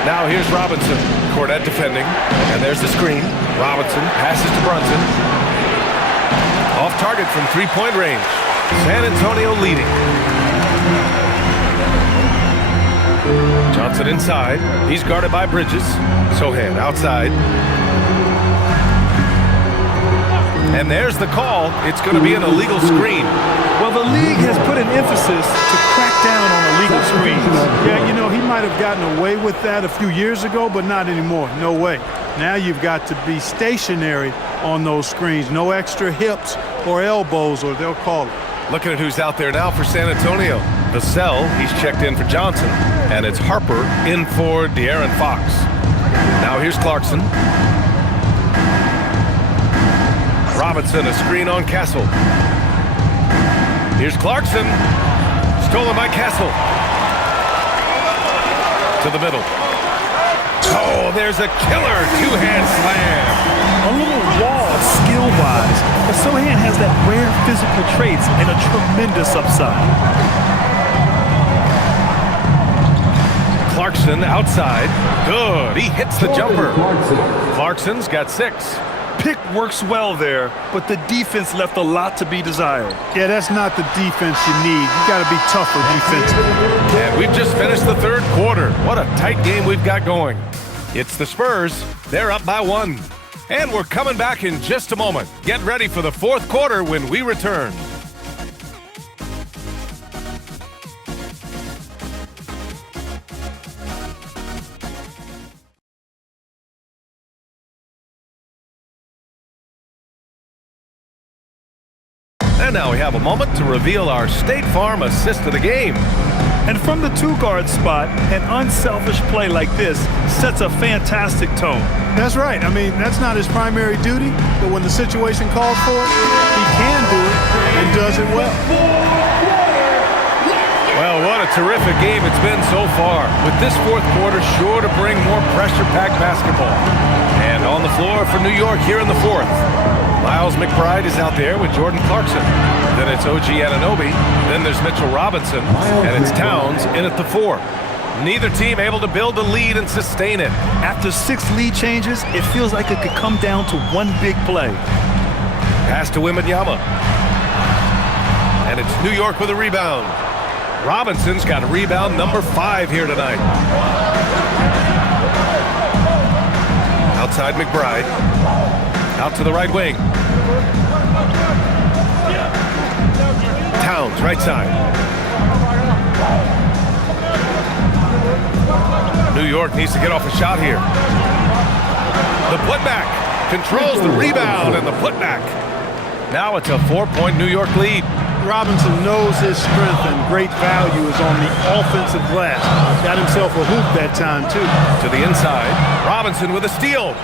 Now here's Robinson. Cornette defending. And there's the screen. Robinson passes to Brunson. Off target from three-point range. San Antonio leading. Johnson inside. He's guarded by Bridges. Sohan outside. And there's the call. It's going to be an illegal screen. Well, the league has put an emphasis to crack down on illegal screens. Yeah, you know, he might have gotten away with that a few years ago, but not anymore. No way. Now you've got to be stationary on those screens. No extra hips or elbows, or they'll call it. Looking at who's out there now for San Antonio. Vassell, he's checked in for Johnson. And it's Harper in for De'Aaron Fox. Now here's Clarkson. Robinson, a screen on Castle. Here's Clarkson. Stolen by Castle. To the middle. Oh, there's a killer two-hand slam. A little wall skill-wise, but Sohan has that rare physical traits and a tremendous upside. Clarkson outside. Good. He hits the jumper. Clarkson's got 6. Pick works well there, but the defense left a lot to be desired. Yeah, that's not the defense you need. You got to be tougher defensively. And we've just finished the third quarter. What a tight game we've got going. It's the Spurs. They're up by 1. And we're coming back in just a moment. Get ready for the fourth quarter when we return. And now we have a moment to reveal our State Farm assist of the game. And from the two-guard spot, an unselfish play like this sets a fantastic tone. That's right. I mean, that's not his primary duty, but when the situation calls for it, he can do it and does it well. Well, what a terrific game it's been so far. With this fourth quarter sure to bring more pressure-packed basketball. And on the floor for New York here in the fourth. Miles McBride is out there with Jordan Clarkson. Then it's OG Anunoby. Then there's Mitchell Robinson. And it's Towns in at the 4. Neither team able to build a lead and sustain it. After 6 lead changes, it feels like it could come down to one big play. Pass to Wembanyama. And it's New York with a rebound. Robinson's got a rebound number 5 here tonight. Outside McBride. Out to the right wing. Towns, right side. New York needs to get off a shot here. The putback controls the rebound and the putback. Now it's a 4-point New York lead. Robinson knows his strength and great value is on the offensive glass. Got himself a hoop that time, too. To the inside. Robinson with a steal.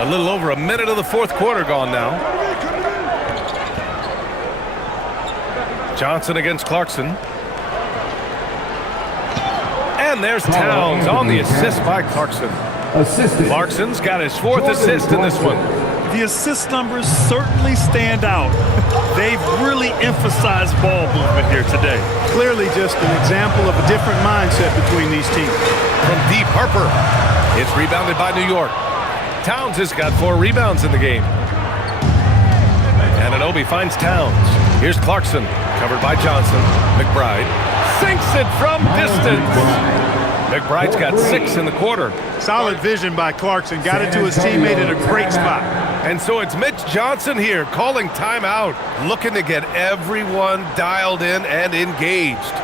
A little over a minute of the fourth quarter gone now. Johnson against Clarkson. And there's Towns on the assist by Clarkson. Clarkson's got his 4th assist in this one. The assist numbers certainly stand out. They've really emphasized ball movement here today. Clearly just an example of a different mindset between these teams. From deep, Harper. It's rebounded by New York. Towns has got 4 rebounds in the game. And Anunoby finds Towns. Here's Clarkson, covered by Johnson. McBride sinks it from distance. McBride's got 6 in the quarter. Solid vision by Clarkson. Got it to his teammate in a great spot. And so it's Mitch Johnson here calling timeout, looking to get everyone dialed in and engaged.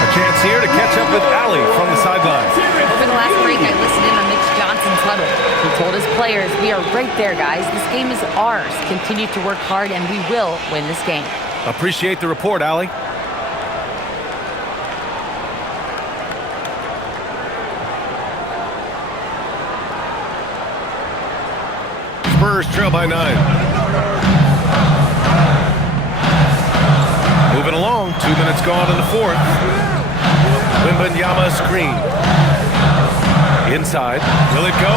A chance here to catch up with Allie from the sideline. Over the last break, I listened in on Mitch Johnson's huddle. He told his players, "We are right there, guys. This game is ours. Continue to work hard, and we will win this game." Appreciate the report, Allie. Spurs trail by 9. Moving along, 2 minutes gone in the fourth. Wembanyama screen. Inside, will it go?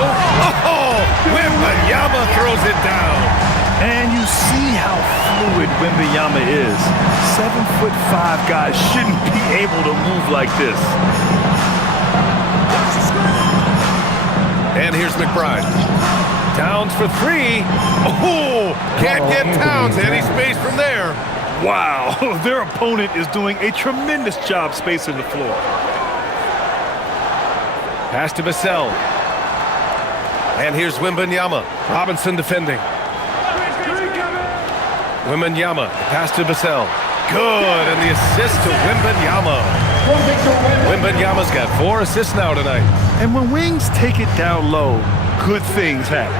Oh, Wembanyama throws it down. And you see how fluid Wembanyama is. 7'5" guys shouldn't be able to move like this. And here's McBride. Towns for three. Oh, can't get Towns any space from there. Wow, their opponent is doing a tremendous job spacing the floor. Pass to Vassell. And here's Wembanyama. Robinson defending. Wembanyama, pass to Vassell. Good, and the assist to Wembanyama. Wembanyama's got 4 assists now tonight. And when wings take it down low, good things happen.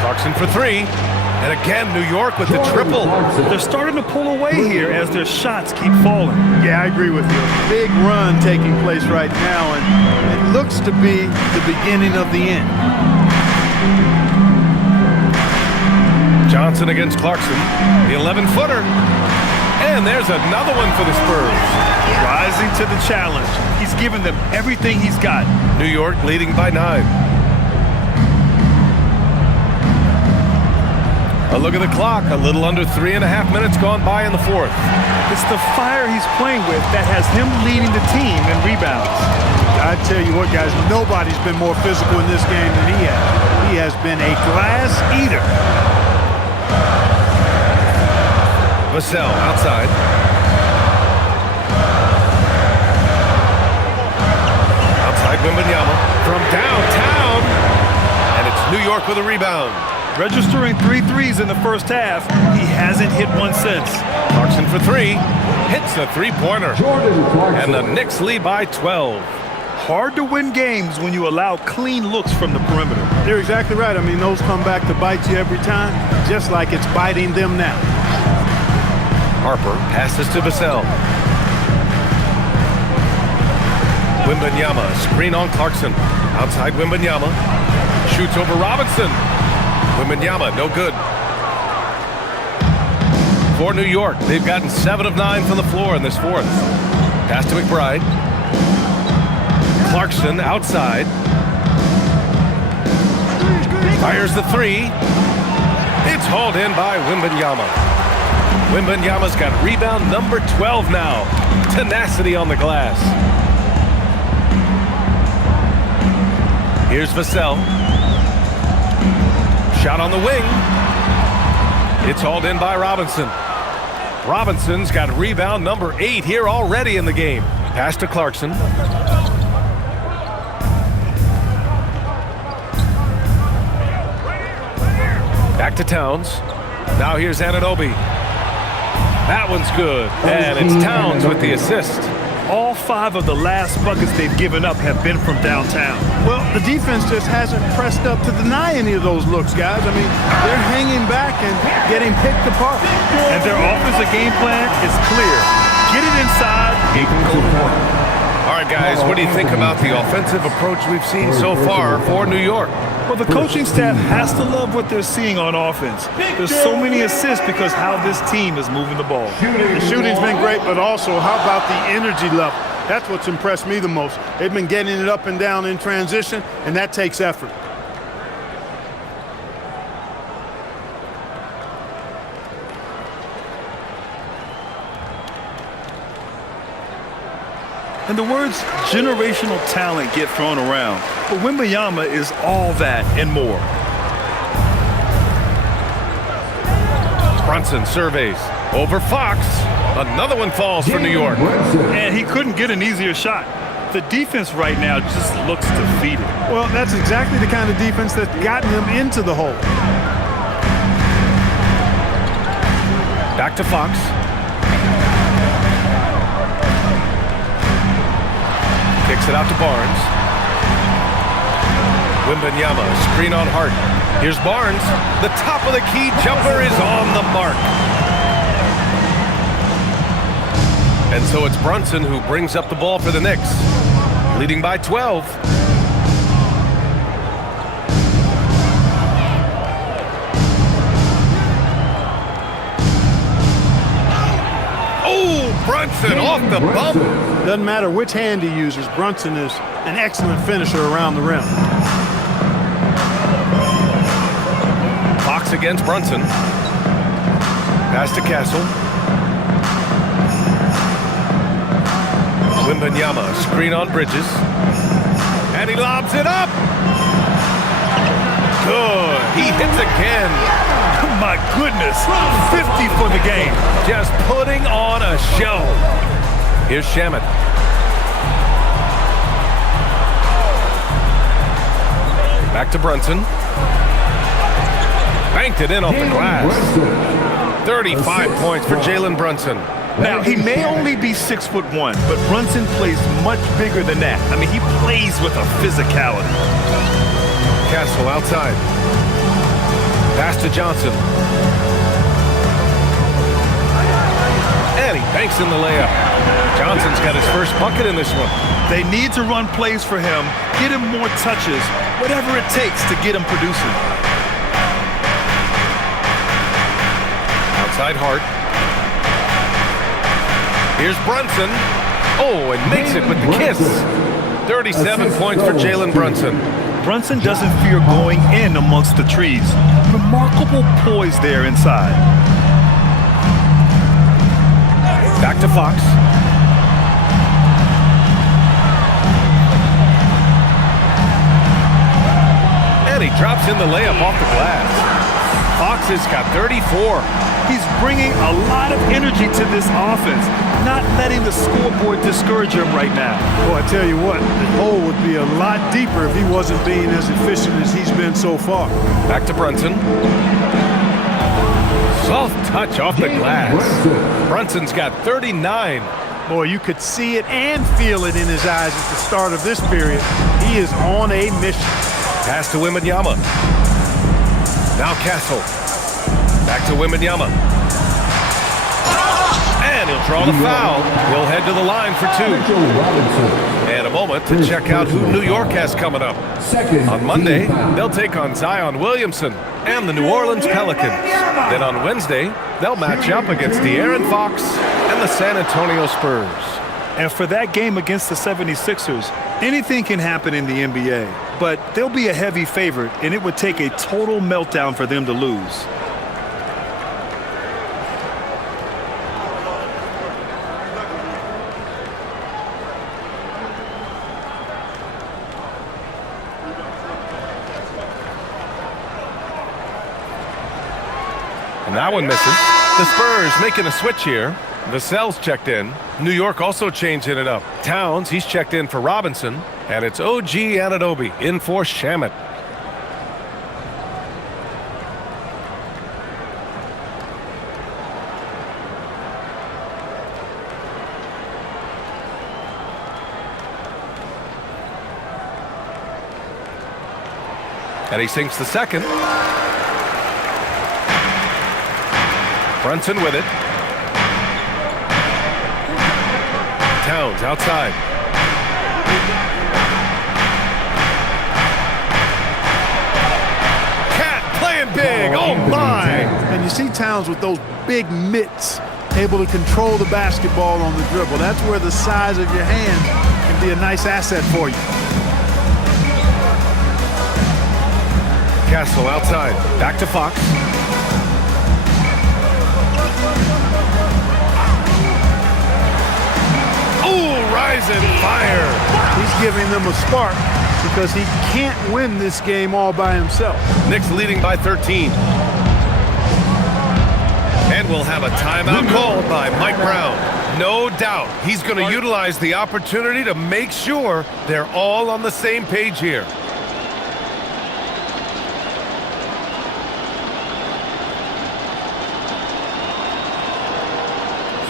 Clarkson for 3. And again, New York with the triple. They're starting to pull away here as their shots keep falling. Yeah, I agree with you. Big run taking place right now, and it looks to be the beginning of the end. Johnson against Clarkson, the 11-footer. And there's another one for the Spurs. Rising to the challenge. He's given them everything he's got. New York leading by 9. A look at the clock. A little under 3.5 minutes gone by in the 4th. It's the fire he's playing with that has him leading the team in rebounds. I tell you what, guys, nobody's been more physical in this game than he has. He has been a glass eater. Vassell outside. Outside Wembanyama from downtown. And it's New York with a rebound. Registering 3 threes in the first half. He hasn't hit one since. Clarkson for 3. Hits a 3-pointer. And the Knicks lead by 12. Hard to win games when you allow clean looks from the perimeter. You're exactly right. I mean, those come back to bite you every time, just like it's biting them now. Harper passes to Vassell. Wembanyama, screen on Clarkson. Outside Wembanyama. Shoots over Robinson. Wembanyama, no good. For New York, they've gotten 7 of 9 from the floor in this 4th. Pass to McBride. Clarkson outside. Fires the 3. It's hauled in by Wembanyama. Wembanyama's got rebound number 12 now. Tenacity on the glass. Here's Vassell. Shot on the wing. It's hauled in by Robinson. Robinson's got rebound number 8 here already in the game. Pass to Clarkson. Back to Towns. Now here's Anunoby. That one's good. And it's Towns with the assist. All 5 of the last buckets they've given up have been from downtown. Well, the defense just hasn't pressed up to deny any of those looks, guys. I mean, they're hanging back and getting picked apart. And their offensive game plan is clear. Get it inside, and go to work. All right, guys, what do you think about the offensive approach we've seen so far for New York? Well, the coaching staff has to love what they're seeing on offense. There's so many assists because how this team is moving the ball. The shooting's been great, but also how about the energy level? That's what's impressed me the most. They've been getting it up and down in transition, and that takes effort. And the words generational talent get thrown around, but Wembanyama is all that and more. Brunson surveys over Fox. Another one falls for New York. And he couldn't get an easier shot. The defense right now just looks defeated. Well, that's exactly the kind of defense that's gotten them into the hole. Back to Fox. Kicks it out to Barnes. Wembanyama, screen on Hart. Here's Barnes. The top of the key jumper is on the mark. And so it's Brunson who brings up the ball for the Knicks, leading by 12. Oh, Brunson off the bump. Doesn't matter which hand he uses, Brunson is an excellent finisher around the rim. Fox against Brunson. Pass to Castle. Wembanyama, screen on Bridges. And he lobs it up. good. He hits again. My goodness, 50 for the game. Just putting on a show. Here's Shamet. Back to Brunson. Banked it in off the glass. 35 points for Jalen Brunson. Now, he may only be 6'1", but Brunson plays much bigger than that. I mean, he plays with a physicality. Castle outside. Pass to Johnson. And he banks in the layup. Johnson's got his first bucket in this one. They need to run plays for him, get him more touches, whatever it takes to get him producing. Outside Hart. Here's Brunson. Oh, and makes it with the kiss. 37 points for Jalen Brunson. Brunson doesn't fear going in amongst the trees. Remarkable poise there inside. Back to Fox. And he drops in the layup off the glass. Fox has got 34. He's bringing a lot of energy to this offense, not letting the scoreboard discourage him right now. Well, I tell you what, the hole would be a lot deeper if he wasn't being as efficient as he's been so far. Back to Brunson. Soft touch off the glass. Brunson's got 39. Boy, you could see it and feel it in his eyes at the start of this period. He is on a mission. Pass to Wembanyama. Now Castle. Back to Wembanyama. And he'll draw the foul. He'll head to the line for two. And a moment to check out who New York has coming up. On Monday, they'll take on Zion Williamson and the New Orleans Pelicans. Then on Wednesday, they'll match up against De'Aaron Fox and the San Antonio Spurs. And for that game against the 76ers, anything can happen in the NBA. But they'll be a heavy favorite, and it would take a total meltdown for them to lose. And that one misses. The Spurs making a switch here. Vassell's checked in. New York also changing it up. Towns, he's checked in for Robinson. And it's OG Anunoby in for Shamet. And he sinks the second. Brunson with it. Towns outside. Cat playing big. Oh my! And you see Towns with those big mitts, able to control the basketball on the dribble. That's where the size of your hand can be a nice asset for you. Castle outside. Back to Fox. Rising fire. He's giving them a spark because he can't win this game all by himself. Knicks leading by 13. And we'll have a timeout called by Mike Brown. No doubt he's going to utilize the opportunity to make sure they're all on the same page here.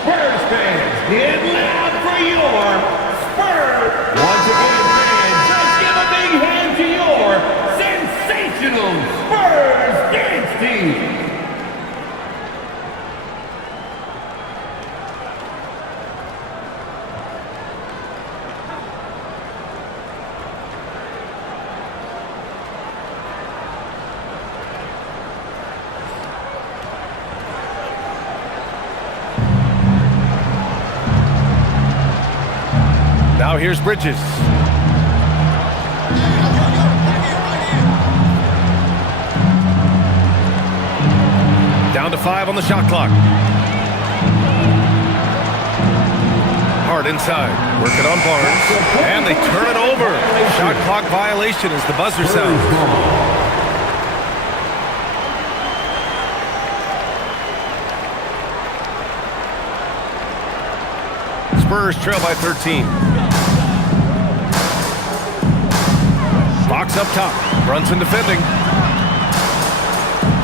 Spurs fans, get loud for your Spurs! Once again, fans, let's give a big hand to your sensational Spurs dance team! Now here's Bridges. Down to 5 on the shot clock. Hart inside. Working on Barnes. And they turn it over. Shot clock violation as the buzzer sounds. Spurs trail by 13. Fox up top. Brunson defending.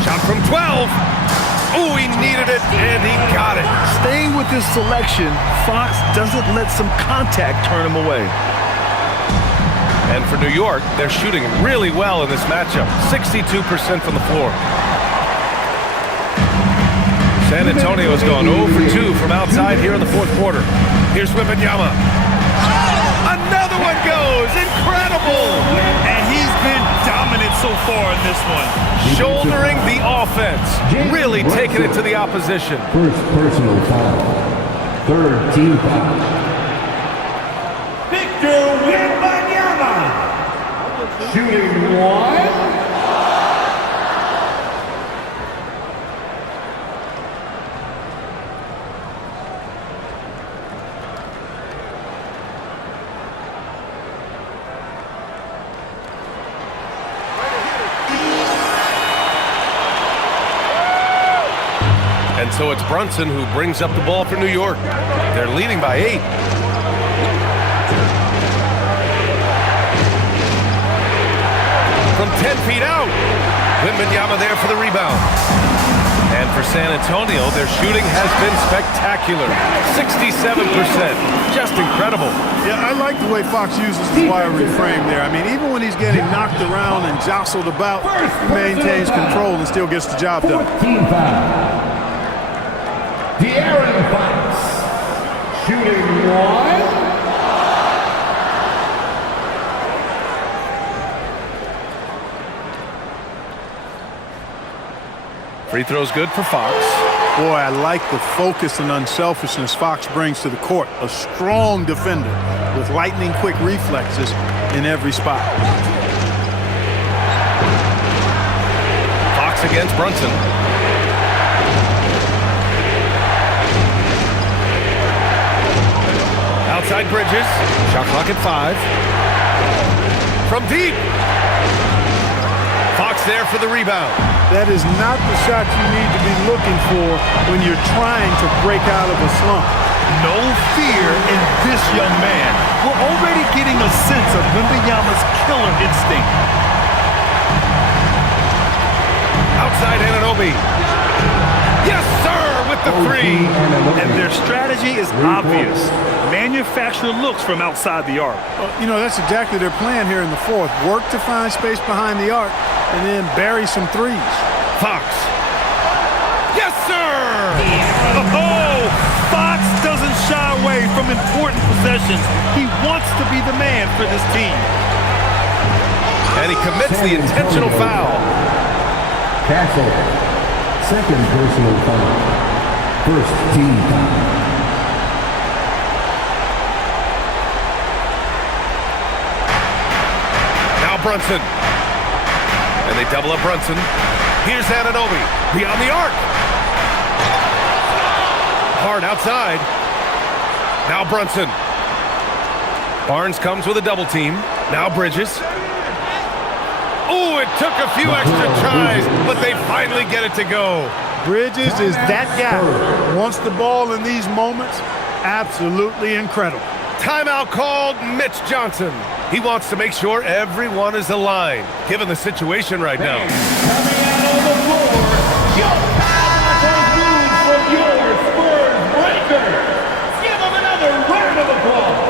Shot from 12. Oh, he needed it, and he got it. Staying with his selection, Fox doesn't let some contact turn him away. And for New York, they're shooting really well in this matchup. 62% from the floor. San Antonio has gone 0 for 2 from outside here in the fourth quarter. Here's Wembanyama. Another one goes. Incredible. And he's been dominant so far in this one. Shouldering the offense. Really taking it to the opposition. First personal foul. Third team foul. Victor Wembanyama. Shooting one. And so it's Brunson who brings up the ball for New York. They're leading by 8. From 10 feet out. Wembanyama there for the rebound. And for San Antonio, their shooting has been spectacular. 67%. Just incredible. Yeah, I like the way Fox uses the wire reframe there. I mean, even when he's getting knocked around and jostled about, he maintains control and still gets the job done. Team foul. De'Aaron Fox. Shooting one. Free throw's good for Fox. Boy, I like the focus and unselfishness Fox brings to the court. A strong defender with lightning-quick reflexes in every spot. Fox against Brunson. Outside Bridges. Shot clock at 5. From deep. Fox there for the rebound. That is not the shot you need to be looking for when you're trying to break out of a slump. No fear in this young man. We're already getting a sense of Wembanyama's killer instinct. Outside Anunoby. Yes, sir, with the 3. And their strategy is obvious. Manufacture looks from outside the arc. You know, that's exactly their plan here in the fourth. Work to find space behind the arc and then bury some threes. Fox. Yes, sir! Oh, Fox doesn't shy away from important possessions. He wants to be the man for this team. And he commits the intentional foul. Castle. Second personal foul. First team foul. Brunson. And they double up Brunson. Here's Anunoby. Beyond the arc. Hard outside. Now Brunson. Barnes comes with a double team. Now Bridges. Oh, it took a few extra tries, but they finally get it to go. Bridges is that guy. Wants the ball in these moments. Absolutely incredible. Timeout called. Mitch Johnson. He wants to make sure everyone is aligned, given the situation right now. Coming out on the floor, your powerful moves from your Spurs breakers. Give him another round of applause.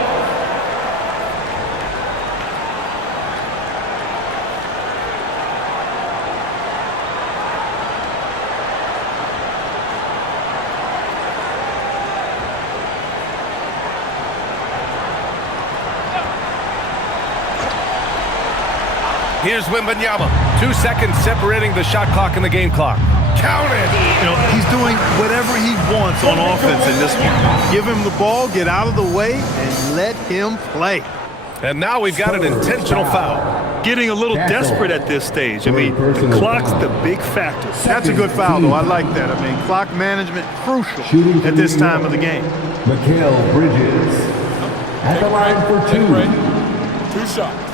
Here's Wembanyama. 2 seconds separating the shot clock and the game clock. Count it! You know, he's doing whatever he wants on offense in this one. Give him the ball, get out of the way, and let him play. And now we've got an intentional foul. Getting a little desperate at this stage. I mean, the clock's the big factor. That's a good foul, though. I like that. I mean, clock management crucial at this time of the game. Mikal Bridges at the line for 2. 2 shots.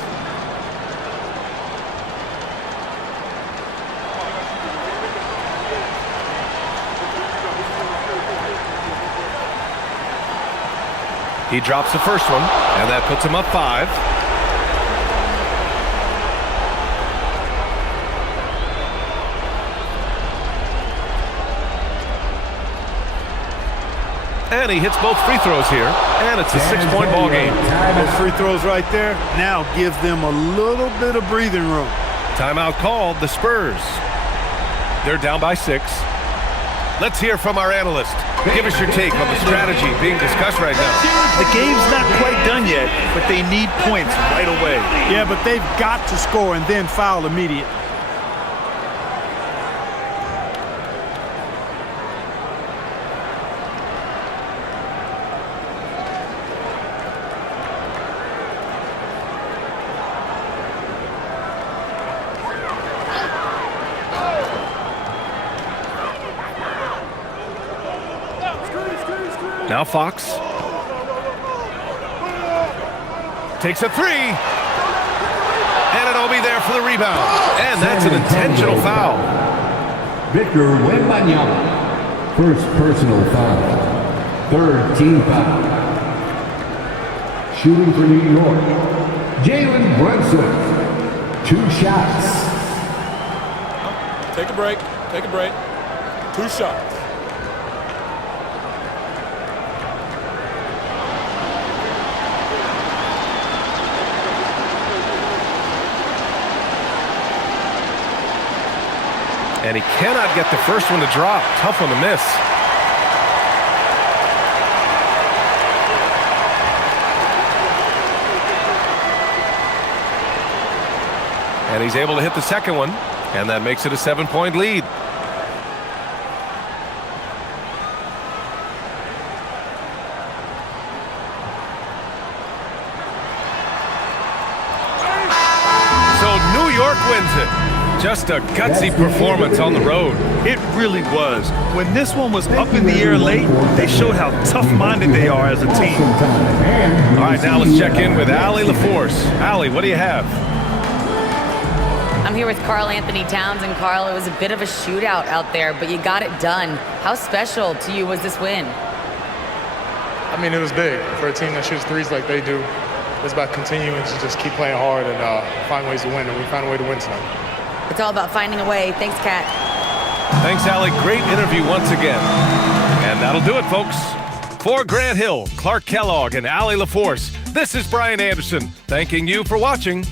He drops the first one, and that puts him up 5. And he hits both free throws here, and it's a 6-point ball game. Those free throws right there now give them a little bit of breathing room. Timeout called, the Spurs. They're down by 6. Let's hear from our analyst. Give us your take on the strategy being discussed right now. The game's not quite done yet, but they need points right away. Yeah, but they've got to score and then foul immediately. Now Fox takes a 3, and it'll be there for the rebound, and that's an intentional foul. Victor Wembanyama, first personal foul, 3rd team foul. Shooting for New York, Jalen Brunson, 2 shots. Take a break. Take a break. 2 shots. And he cannot get the first one to drop. Tough one to miss. And he's able to hit the second one, and that makes it a 7-point lead. So New York wins it. Just a gutsy performance on the road. It really was. When this one was up in the air late, they showed how tough-minded they are as a team. All right, now let's check in with Allie LaForce. Allie, what do you have? I'm here with Karl Anthony Towns, and Karl, it was a bit of a shootout out there, but you got it done. How special to you was this win? I mean, it was big for a team that shoots threes like they do. It's about continuing to just keep playing hard and find ways to win, and we found a way to win tonight. It's all about finding a way. Thanks, Kat. Thanks, Allie. Great interview once again. And that'll do it, folks. For Grant Hill, Clark Kellogg, and Allie LaForce, this is Brian Anderson, thanking you for watching.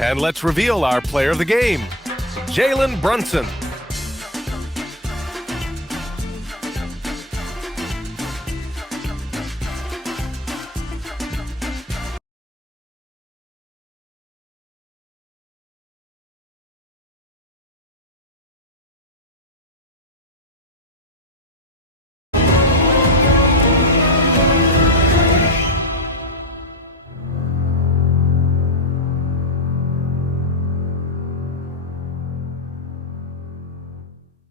And let's reveal our player of the game, Jalen Brunson.